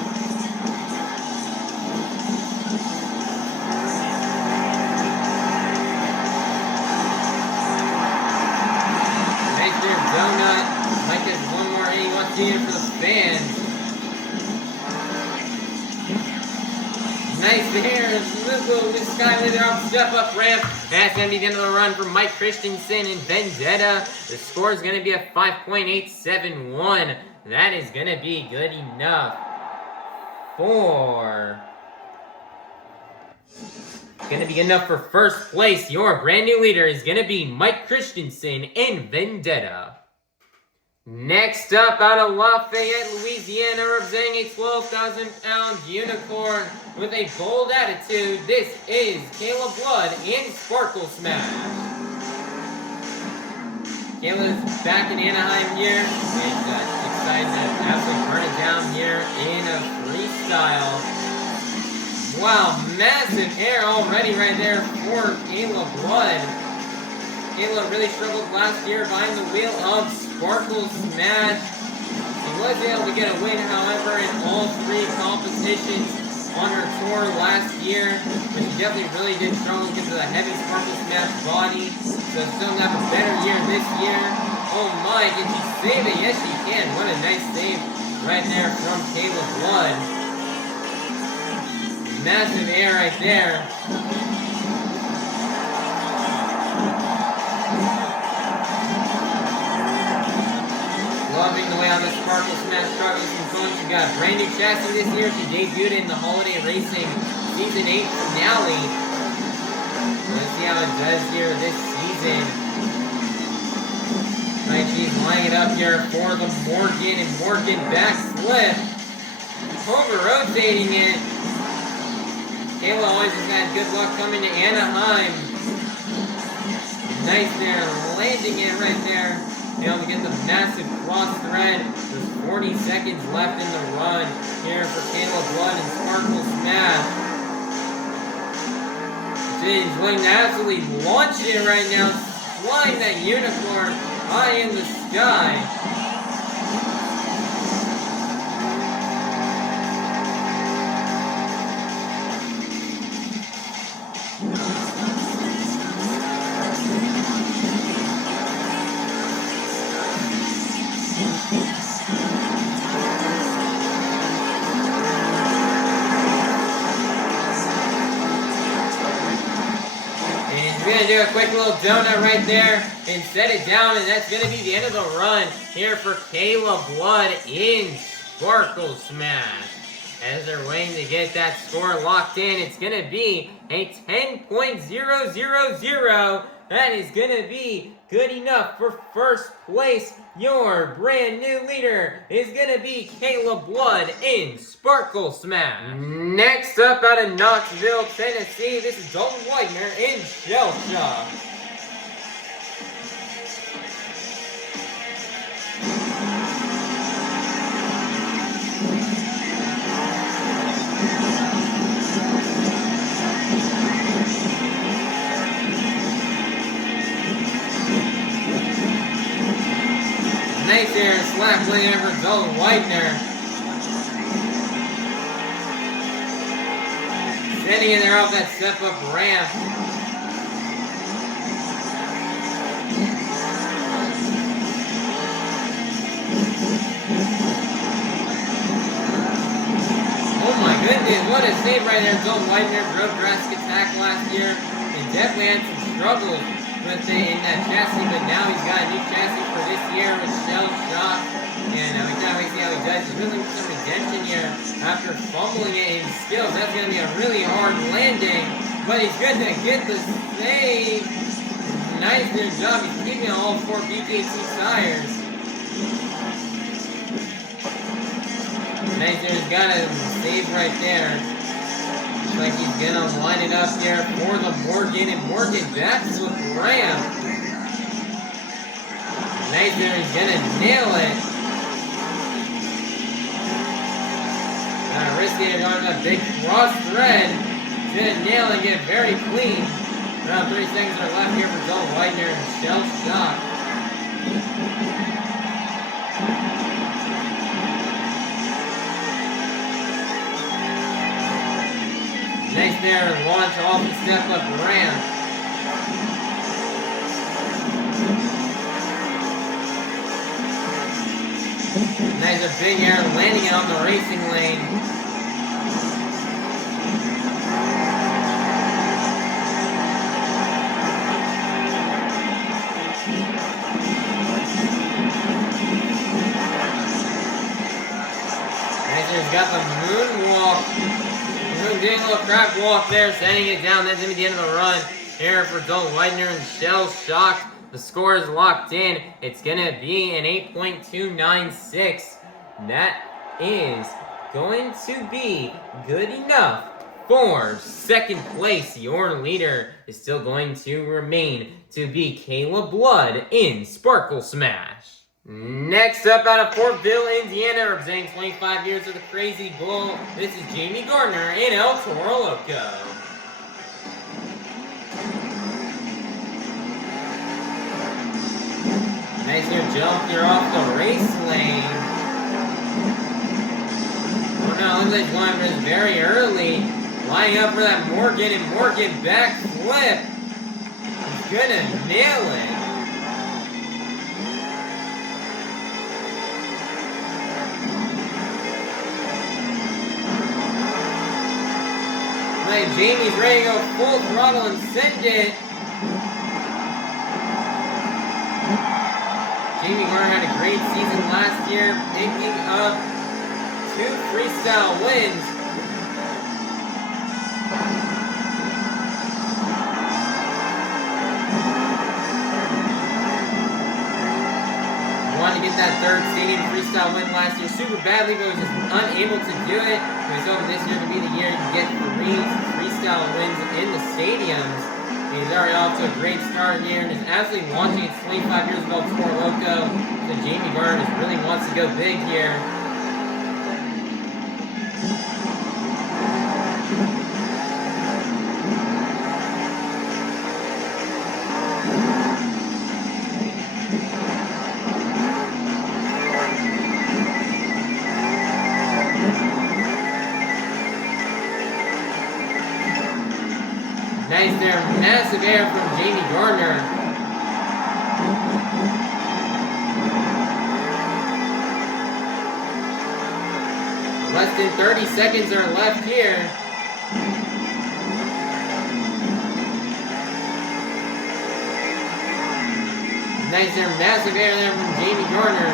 Nice there, donut. Mike has one more and he wants to use for the fans. Nice there, Loco, this guy with their step up ramp. That's going to be the end of the run for Mike Christensen and Vendetta. The score is going to be a 5.871. That is going to be good enough for... Going to be good enough for first place. Your brand new leader is going to be Mike Christensen and Vendetta. Next up, out of Lafayette, Louisiana, representing a 12,000-pound unicorn with a bold attitude, this is Kayla Blood in Sparkle Smash. Kayla's back in Anaheim here, and excited to absolutely burn it down here in a freestyle. Wow, massive air already right there for Kayla Blood. Kayla really struggled last year behind the wheel of Sparkle Smash. She was able to get a win, however, in all three competitions on her tour last year. But she definitely really did struggle because of the heavy Sparkle Smash body. So still have a better year this year. Oh my, can she save it? Yes, she can. What a nice save right there from Kayla Blood. Massive air right there. Loving the way on the Sparkle Smash truck with some fun. She got a brand new chassis this year. She debuted in the Holiday Racing Season 8 finale. Let's see how it does here this season. Right, she's lining it up here for the Morgan and Morgan backflip. Over rotating it. Kayla always has had good luck coming to Anaheim. Nice there, landing it right there. Able to get the massive cross thread. There's 40 seconds left in the run here for Kayla Blood and Sparkle Smash. She's going to absolutely launch it right now, flying that unicorn high in the sky. Do a quick little donut right there and set it down, and that's going to be the end of the run here for Kayla Blood in Sparkle Smash. As they're waiting to get that score locked in, it's going to be a 10.000. That is going to be good enough for first place. Your brand new leader is going to be Kayla Blood in Sparkle Smash. Next up out of Knoxville, Tennessee, this is Dalton Widner in Shell Shock. Nice air slap play over Dalton Widner. Sending in there off that step up ramp. Oh my goodness, what a save right there. Dalton Widner drove drastic attack last year and definitely had some struggles with it in that chassis, but now he's got a new chassis for this year with Shell Shock, and we can't wait to see how he does. He's really with some redemption here after fumbling it in skills. That's going to be a really hard landing, but he's going to get the save. Nice good job. He's keeping all four BKT tires. Nice there. He's got a save right there. Like he's gonna line it up here for the Morgan, and Morgan backs with ramp. Nice there, he's gonna nail it. Risky to go on a big cross thread. He's gonna nail it, get very clean. Around 30 seconds are left here for Dalton, Widner, and Shell Shock. Nice there, launch off the step-up ramp. Nice, a big air, landing it on the racing lane. Nice, he's got the moonwalk. Doing a little crab walk there, sending it down. That's going to be the end of the run here for Dalton, Widner, and Shell Shock. The score is locked in. It's going to be an 8.296. That is going to be good enough for second place. Your leader is still going to remain to be Kayla Blood in Sparkle Smash. Next up out of Fortville, Indiana, representing 25 years of the Crazy Bull, this is Jamey Garner in El Toro Loco. Nice here jump here off the race lane. Oh no, looks like he's going for this very early. Lining up for that Morgan and Morgan back flip. He's gonna nail it. Jamey's ready to go full throttle and send it. Jamey Garner had a great season last year, picking up 2 freestyle wins. Wanted to get that 3rd stadium freestyle win last year super badly, but was just unable to do it. He's hoping this year to be the year to get 3 freestyle wins in the stadiums. He's already off to a great start here and is absolutely launching its 25 years ago Toro Loco. So Jamey Garner just really wants to go big here. Nice there, massive air from Jamey Garner. Less than 30 seconds are left here. Nice there, massive air there from Jamey Garner.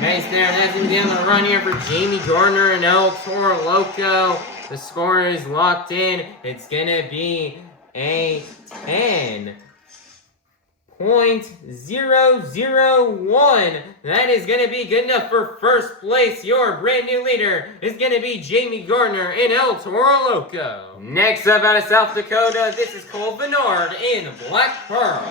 Nice there, and that's going to be the end of the run here for Jamey Garner and El Toro Loco. The score is locked in. It's going to be a 10.001. That is going to be good enough for first place. Your brand new leader is going to be Jamey Garner and El Toro Loco. Next up out of South Dakota, this is Venard in Black Pearl.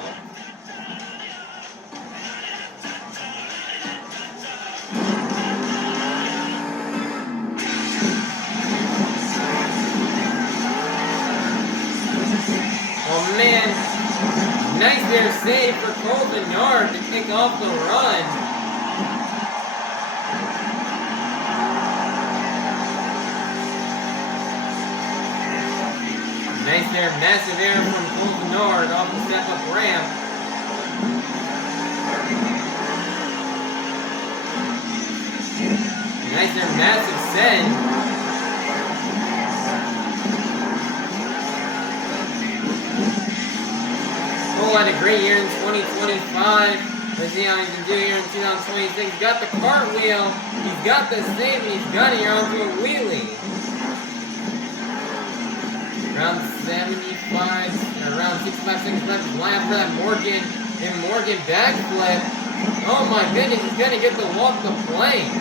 Oh man, nice there save for Venard to kick off the run. Nice there, massive air from Venard off the step-up ramp. Nice there, massive send. Cole had a great year in 2025. Let's see how he can do here in 2026. He's got the cartwheel, he's got the save, and he's got it here onto a wheelie. Around 65, around 65 seconds left. He's lined up for that Morgan and Morgan backflip. Oh my goodness, he's gonna get the walk the plane.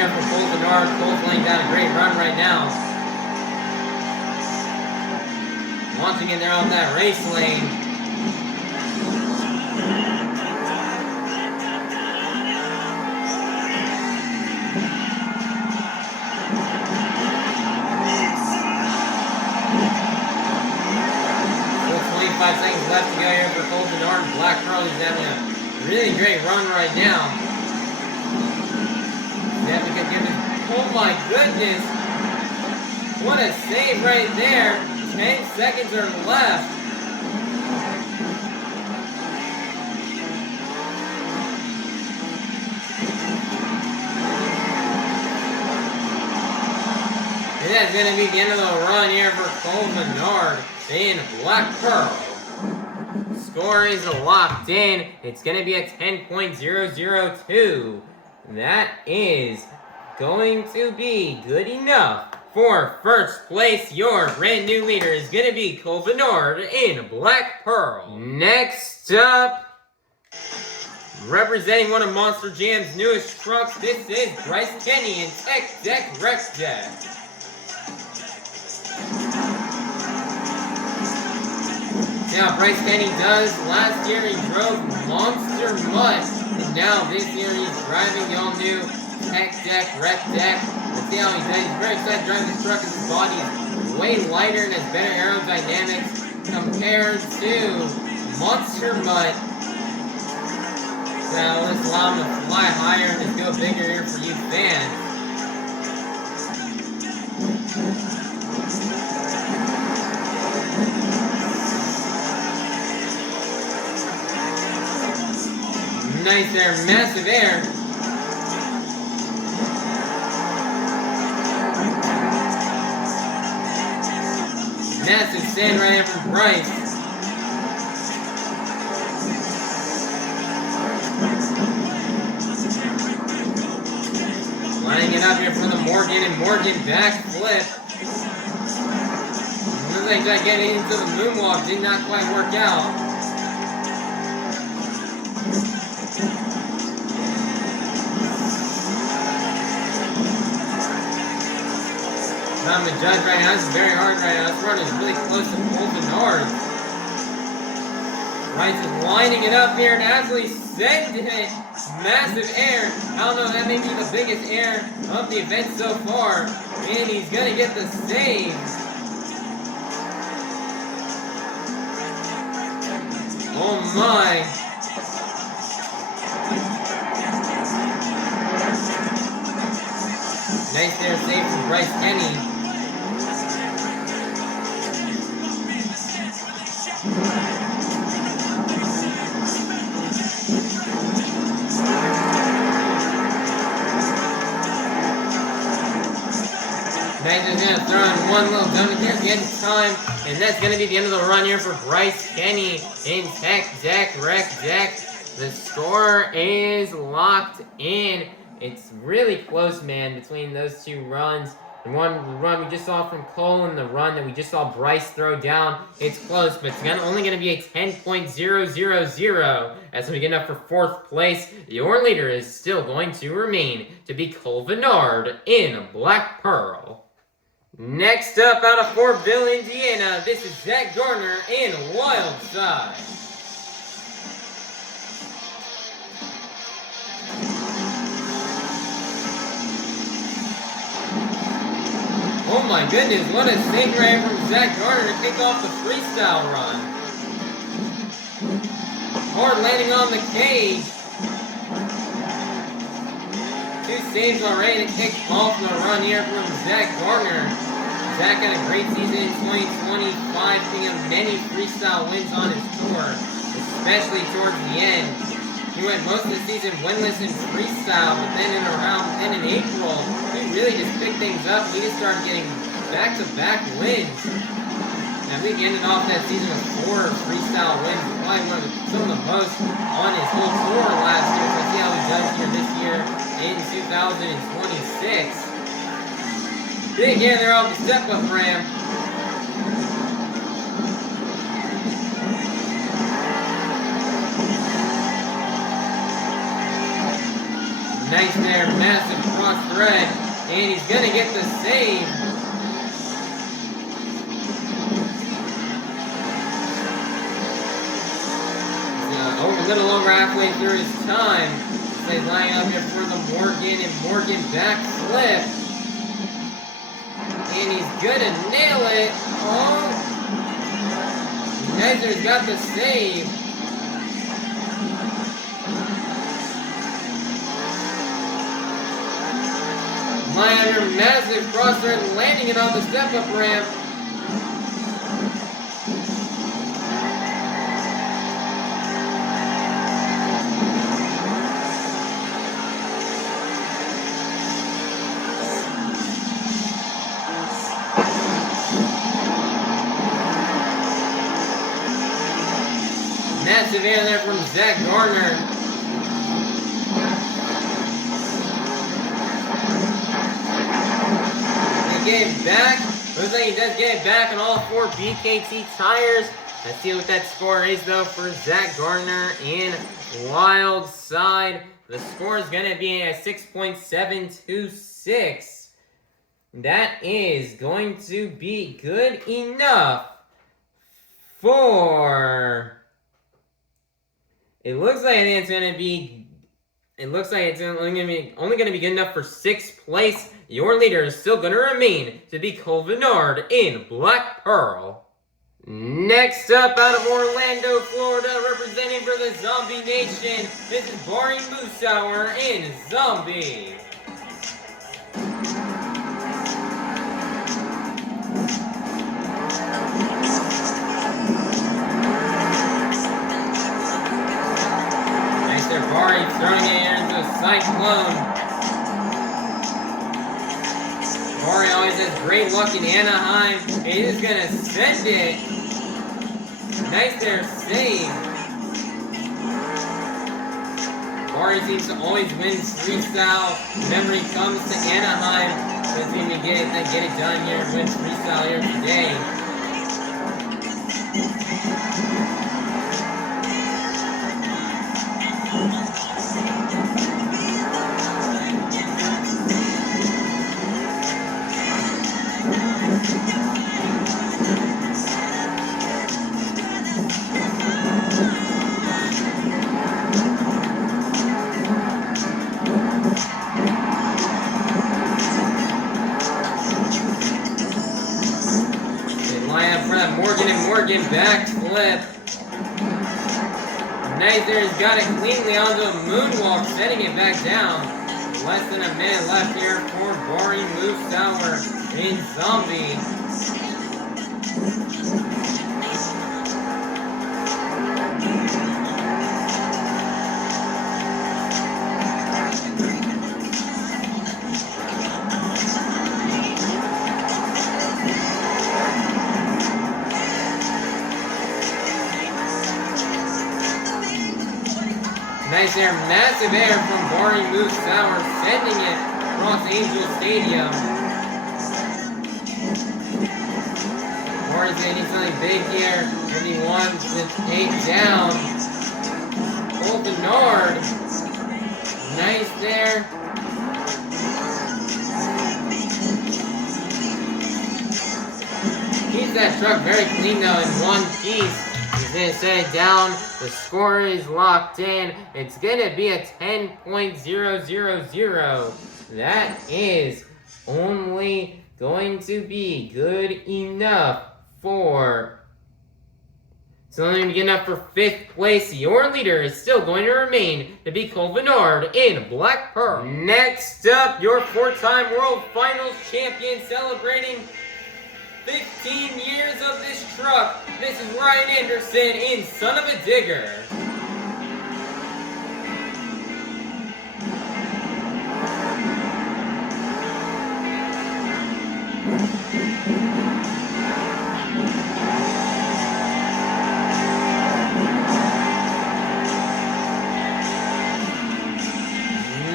here for Venard. Cole's laying down a great run right now. Launching in there on that race lane. Still 25 seconds left to go here for Venard. Black Pearl is having a really great run right now. Oh my goodness! What a save right there! 10 seconds are left. And that's going to be the end of the run here for Venard in Black Pearl. Score is locked in. It's going to be a 10.002. That is going to be good enough for first place. Your brand new leader is going to be Venard in Black Pearl. Next up, representing one of Monster Jam's newest trucks, this is Bryce Kenny in Tech Deck Wreck Deck. Now, Bryce Kenny does. Last year he drove Monster Mud, and now this year he's driving the all-new Tech Deck, Rep Deck. Let's see how he does. He's very excited to drive this truck because his body is way lighter and has better aerodynamics compared to Monster Mud. So let's allow him to fly higher and just go bigger here for you fans. Nice there, massive air. Massive sand right here from Bryce. Lining it up here for the Morgan and Morgan backflip. Looks like that getting into the moonwalk did not quite work out. Time to judge right now. This is very hard right now. This run is really close to Venard. Bryce is lining it up here and absolutely sent it. Massive air. I don't know, that may be the biggest air of the event so far. And he's going to get the save. Oh my. Nice there save from Bryce Kenny. Nice is going to throw in one little donut there at the end of time, and that's going to be the end of the run here for Bryce Kenny in Tech Deck Wreck Deck. The score is locked in. It's really close, man, between those two runs. The run we just saw from Cole and the run that we just saw Bryce throw down. It's close, but it's only going to be a 10.000. As we get up for fourth place, your leader is still going to remain to be Venard in Black Pearl. Next up, out of Fortville, Indiana, this is Zack Garner in Wild Side. Oh my goodness, what a save right from Zack Garner to kick off the freestyle run. Hard landing on the cage. Two saves already to kick off the run here from Zack Garner. Zack had a great season in 2025, picking up many freestyle wins on his tour, especially towards the end. He went most of the season winless in freestyle, but then in April, he really just picked things up. He just started getting back-to-back wins. And I think he ended off that season with 4 freestyle wins, probably some of the most on his whole tour last year. So let's see how he does here this year in 2026. Big air there off the step-up ramp. Nice there, massive cross cross thread, and he's gonna get the save. A little over halfway through his time. They line up here for the Morgan, and Morgan backflip. And he's gonna nail it. Oh! Nezer's got the save. Minor massive crosser and landing it on the step-up ramp. Massive air there from Zack Garner. Get it back. Looks like he does get it back on all 4 BKT tires. Let's see what that score is though for Zack Garner in Wild Side. The score is going to be a 6.726. That is going to be good enough for... It looks like it's going to be... It looks like it's only going to be good enough for 6th place. Your leader is still going to remain to be Venard in Black Pearl. Next up, out of Orlando, Florida, representing for the Zombie Nation, this is Bari Musawwir in Zombie. Nice there, Bari throwing it into a cyclone. Cory always has great luck in Anaheim. He is going to send it. Nice there, save. Bari seems to always win freestyle whenever he comes to Anaheim. Doesn't seem to get it done here, wins freestyle here today. Morgan backflip. Nice there, he's got it cleanly onto a moonwalk, setting it back down. Less than a minute left here for Bari Musawwir in Zombie. Nice there, massive air from Bari Musawwir, sending it across Angel Stadium. Bari's gonna need something big here, and he wants to take down Venard. Nice there. Keeps that truck very clean though in one piece. He's going to set it down. The score is locked in. It's going to be a 10.000. That is only going to be good enough for... It's only going to be good enough for 5th place. Your leader is still going to remain to be Venard in Black Pearl. Next up, your 4-time World Finals champion celebrating 15 years of this truck. This is Ryan Anderson in Son-uva Digger.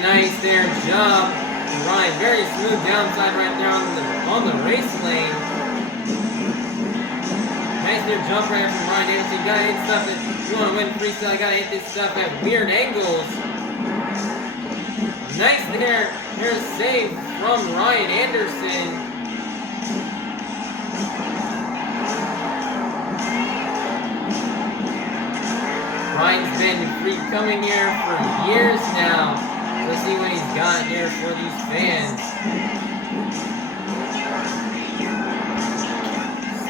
Nice there, jump. Ryan, very smooth downside right there on the race lane. Nice there jump right from Ryan Anderson. You gotta hit stuff if you want to win freestyle. You gotta hit this stuff at weird angles. Nice there. Here's a save from Ryan Anderson. Ryan's been free coming here for years now. Let's see what he's got here for these fans.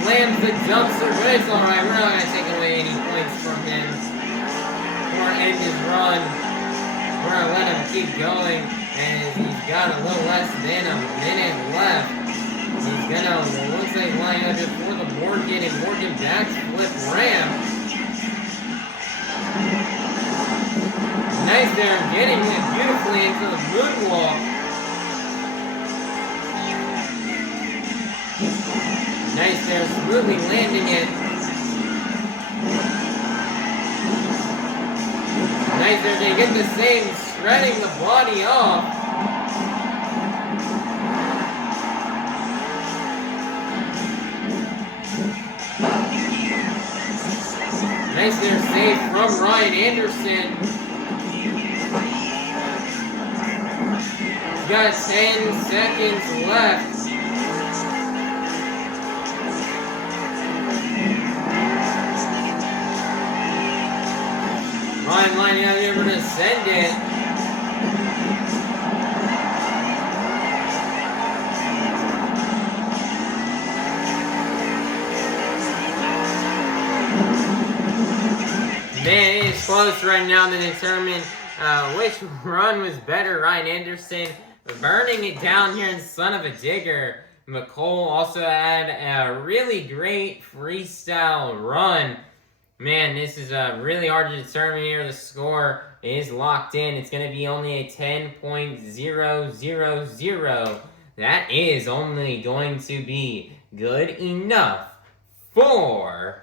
Slams the dumpster, but it's alright. We're not going to take away any points from him or end his run. We're going to let him keep going, and he's got a little less than a minute left. He's going to, it looks like, line up just for the Morgan, and Morgan backflip ramp. Nice there, getting it beautifully into the moonwalk. Nice there, smoothly landing it. Nice there, they get the same, shredding the body off. Nice there, save from Ryan Anderson. He's got 10 seconds left. Ryan lining out here, we're going to send it. Man, it is close right now to determine which run was better. Ryan Anderson burning it down here in Son of a Digger. McCole also had a really great freestyle run. Man, this is really hard to determine here. The score is locked in. It's going to be only a 10.000. That is only going to be good enough for...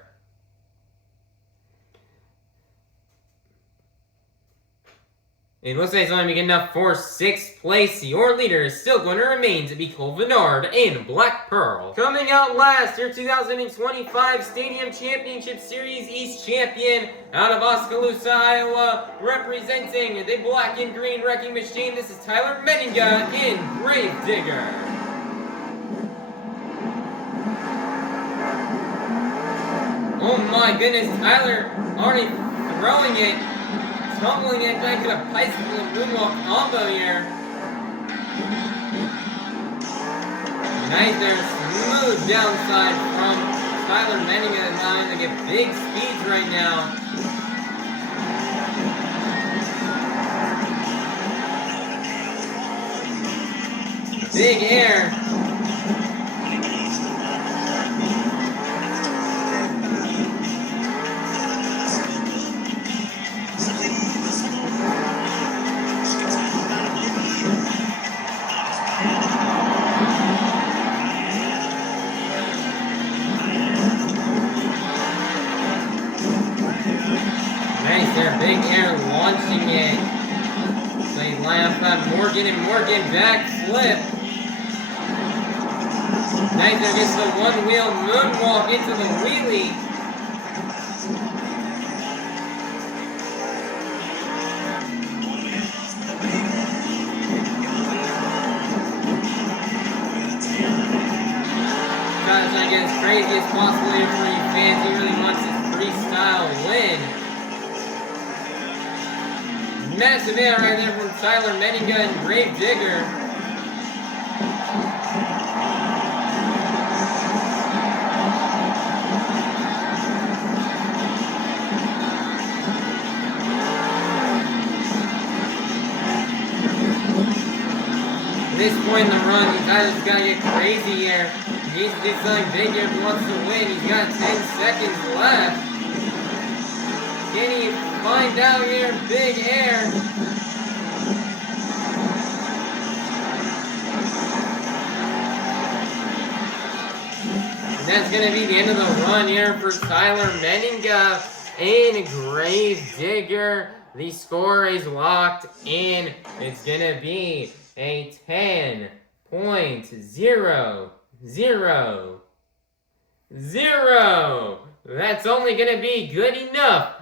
It looks like it's only good enough for 6th place. Your leader is still going to remain to be Venard in Black Pearl. Coming out last, your 2025 Stadium Championship Series East champion out of Oskaloosa, Iowa, representing the Black and Green Wrecking Machine. This is Tyler Menninga in Gravedigger. Oh my goodness, Tyler already throwing it. Tumbling it back to a bicycle and moonwalk combo here. Nice there, smooth downside from Tyler Menninga, allowing him to get big speeds right now. Big air. Big air launching it. So he line up that Morgan and Morgan backflip. Nice there, gets the one wheel moonwalk into the wheelie. Trying to get as crazy as possible here for you fans. He really wants his freestyle win. Massive air right there from Tyler Menninga and Gravedigger. At this point in the run, Tyler's got to get crazy here. He needs to do something big here if he wants to win. He's got 10 seconds left. Can he find out here? Big air. And that's going to be the end of the run here for Tyler Menninga and Gravedigger. The score is locked in. It's going to be a 10.000. That's only going to be good enough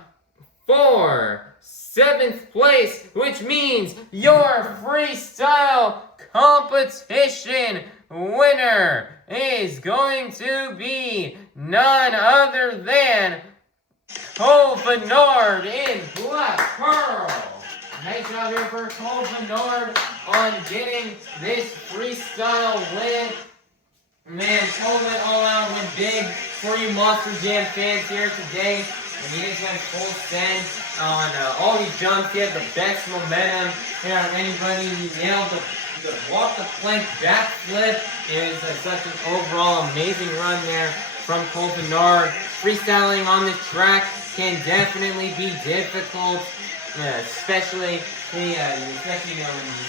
for 7th place, which means your freestyle competition winner is going to be none other than Venard in Black Pearl. Nice job here for Venard on getting this freestyle win. Man, Cole went all out, went big for you Monster Jam fans here today. And he just went full send on all these jumps. He had the best momentum here on anybody. He nailed the walk the plank backflip. It was such an overall amazing run there from Cole Venard. Freestyling on this track can definitely be difficult, especially when you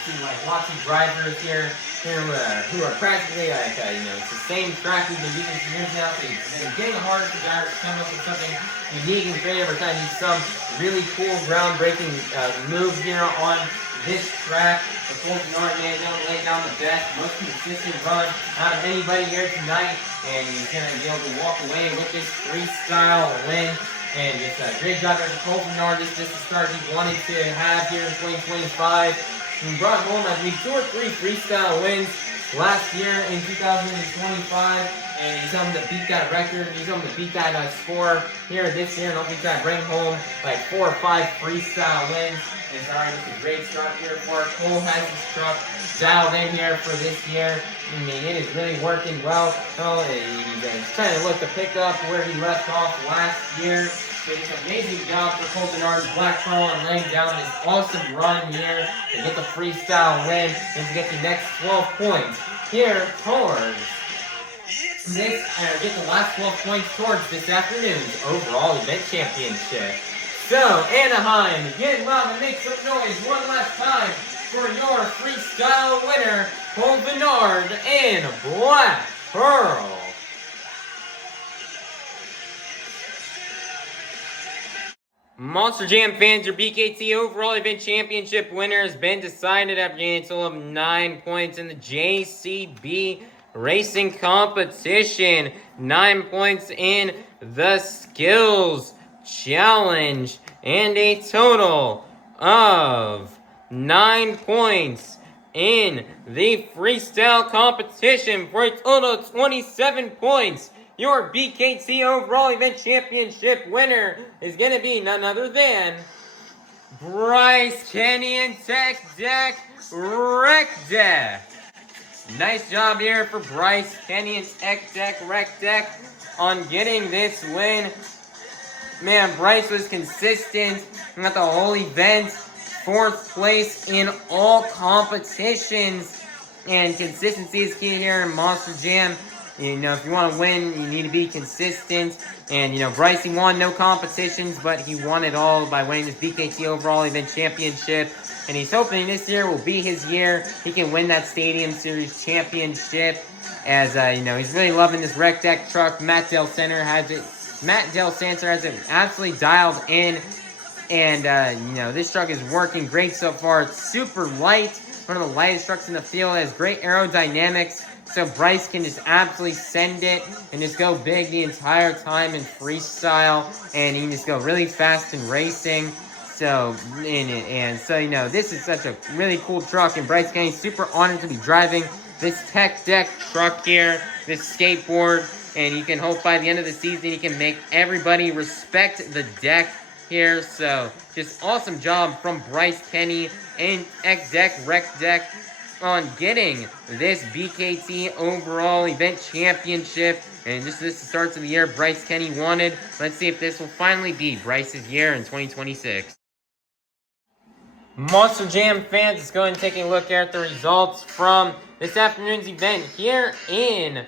see like lots of drivers here who are practically like it's the same track we've been using for years now. So it's getting harder for drivers to come up with something unique and great every time. Use some really cool groundbreaking moves here on this track. The Cole Venard man is going to lay down the best, most consistent run out of anybody here tonight, and he's going to be able to walk away with this freestyle win. And just a great job there for Cole Venard. This is the start he wanted to have here in 2025. He brought home, I believe, 2 or 3 freestyle wins last year in 2025. And he's hoping to beat that record. He's hoping to beat that score here this year. And hopefully try to bring home like 4 or 5 freestyle wins. And it's already just a great start here for Cole. Has his truck dialed in here for this year. I mean, it is really working well. He's trying to look to pick up where he left off last year. Did an amazing job for Cole Venard's Black Pearl and laying down this awesome run here to get the freestyle win and to get the next 12 points here towards this, get the last 12 points towards this afternoon's overall event championship. So, Anaheim, get loud and make some noise one last time for your freestyle winner, Cole Venard in Black Pearl. Monster Jam fans, your BKT overall event championship winner has been decided after getting a total of 9 points in the JCB racing competition. 9 points in the skills challenge and a total of 9 points in the freestyle competition for a total of 27 points. Your BKT overall event championship winner is going to be none other than Bryce, Kenny, and Zack Wreck Deck. Nice job here for Bryce, Kenny, and Zack Wreck Deck on getting this win. Man, Bryce was consistent throughout the whole event. 4th place in all competitions. And consistency is key here in Monster Jam. You know, if you want to win, you need to be consistent. And, you know, Bryce, he won no competitions, but he won it all by winning this BKT overall event championship. And he's hoping this year will be his year. He can win that Stadium Series championship. As, you know, he's really loving this Wreck Deck truck. Matt Del Santer has it absolutely dialed in. And, you know, this truck is working great so far. It's super light. One of the lightest trucks in the field. It has great aerodynamics. So Bryce can just absolutely send it and just go big the entire time in freestyle. And he can just go really fast in racing. So, so, you know, this is such a really cool truck. And Bryce getting super honored to be driving this tech deck truck here, this skateboard. And you can hope by the end of the season he can make everybody respect the deck here. So, just awesome job from Bryce, Kenny, and Wreck Deck on getting this BKT overall event championship. And just this starts of the year Bryce Kenny wanted. Let's see if this will finally be Bryce's year in 2026. Monster Jam fans, let's go ahead and take a look at the results from this afternoon's event here in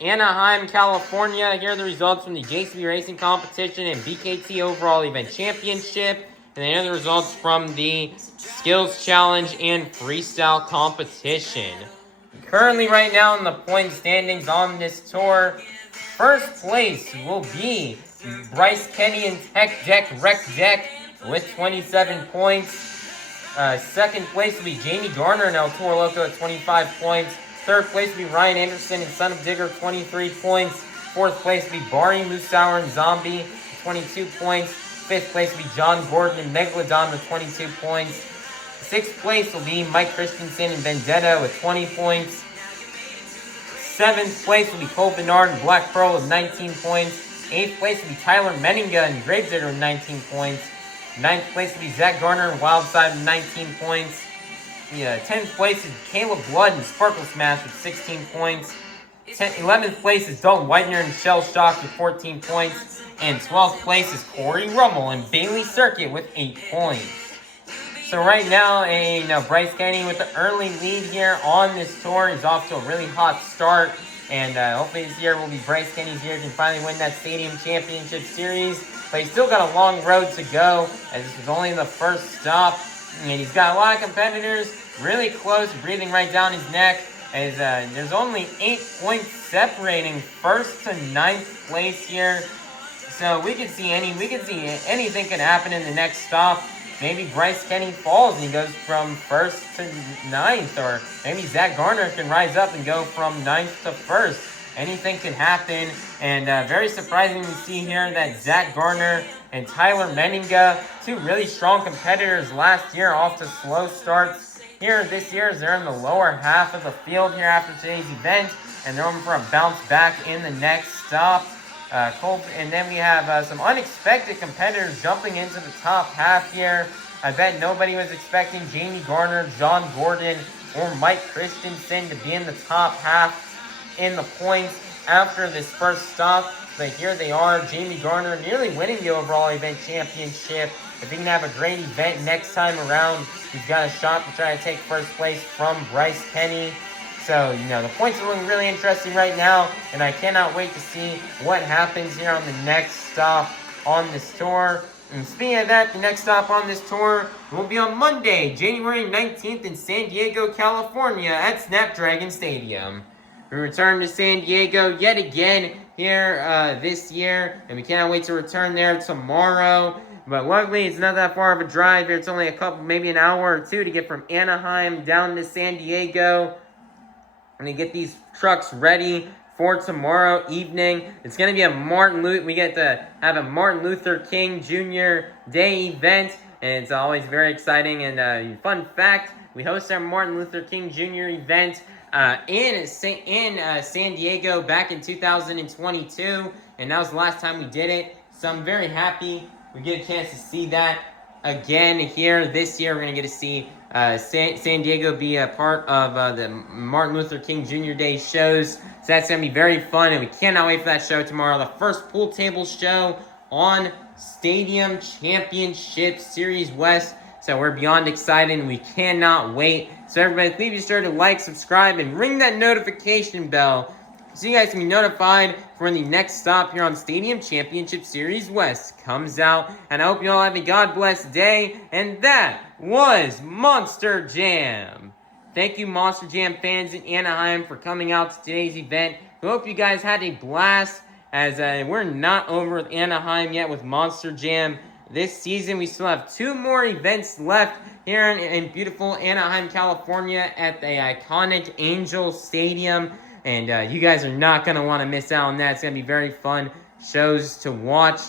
Anaheim, California. Here are the results from the JCB Racing Competition and BKT Overall Event Championship. And then here are the results from the Skills Challenge and Freestyle Competition. Currently right now in the point standings on this tour, first place will be Bryce Kenny and Wreck Deck with 27 points. Second place will be Jamey, Garner, and El Toro Loco at 25 points. Third place will be Ryan Anderson and Son of Digger, 23 points. Fourth place will be Bari, Musawwir, and Zombie, 22 points. Fifth place will be John Gordon and Megalodon with 22 points. Sixth place will be Mike Christensen and Vendetta with 20 points. Seventh place will be Venard and Black Pearl with 19 points. Eighth place will be Tyler Menninga and Gravedigger with 19 points. Ninth place will be Zack Garner and Wildside with 19 points. 10th place is Kayla Blood and Sparkle Smash with 16 points. 11th place is Dalton Widner and Shell Shock with 14 points. And 12th place is Cory, Rummell and Bailey Circuit with 8 points. So right now, Bryce Kenny with the early lead here on this tour. He's off to a really hot start. And hopefully this year will be Bryce Kenny's year. He can finally win that Stadium Championship Series. But he's still got a long road to go, as this was only the first stop. And he's got a lot of competitors really close, breathing right down his neck. As there's only 8 points separating first to 9th place here. So we could see anything can happen in the next stop. Maybe Bryce Kenny falls and he goes from 1st to 9th. Or maybe Zack Garner can rise up and go from 9th to 1st. Anything can happen. And very surprising to see here that Zack Garner and Tyler Menninga, two really strong competitors last year, off to slow starts. Here this year, they're in the lower half of the field here after today's event. And they're hoping for a bounce back in the next stop. And then we have some unexpected competitors jumping into the top half here. I bet nobody was expecting Jamey Garner, John Gordon, or Mike Christensen to be in the top half in the points after this first stop. But here they are, Jamey Garner nearly winning the overall event championship. If he can have a great event next time around, he's got a shot to try to take first place from Bryce Kenny. So, the points are looking really interesting right now, and I cannot wait to see what happens here on the next stop on this tour. And speaking of that, the next stop on this tour will be on Monday, January 19th in San Diego, California at Snapdragon Stadium. We return to San Diego yet again here this year, and we cannot wait to return there tomorrow. But luckily, it's not that far of a drive here. It's only maybe an hour or two to get from Anaheim down to San Diego. And to get these trucks ready for tomorrow evening. It's going to be we get to have a Martin Luther King Jr. Day event. And it's always very exciting. And fun fact, we host our Martin Luther King Jr. event in San Diego back in 2022. And that was the last time we did it. So I'm very happy we get a chance to see that again here this year. We're going to get to see San Diego be a part of the Martin Luther King Jr. Day shows. So that's going to be very fun, and we cannot wait for that show tomorrow. The first pool table show on Stadium Championship Series West. So we're beyond excited, and we cannot wait. So everybody, please be sure to like, subscribe, and ring that notification bell so you guys can be notified for when the next stop here on Stadium Championship Series West comes out. And I hope you all have a God bless day. And that was Monster Jam. Thank you, Monster Jam fans in Anaheim, for coming out to today's event. We hope you guys had a blast, as we're not over with Anaheim yet with Monster Jam this season. We still have 2 more events left here in beautiful Anaheim, California at the iconic Angel Stadium. And you guys are not going to want to miss out on that. It's going to be very fun shows to watch.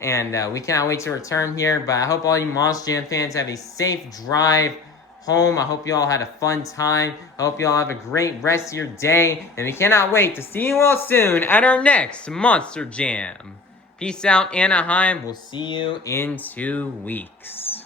And we cannot wait to return here. But I hope all you Monster Jam fans have a safe drive home. I hope you all had a fun time. I hope you all have a great rest of your day. And we cannot wait to see you all soon at our next Monster Jam. Peace out, Anaheim. We'll see you in 2 weeks.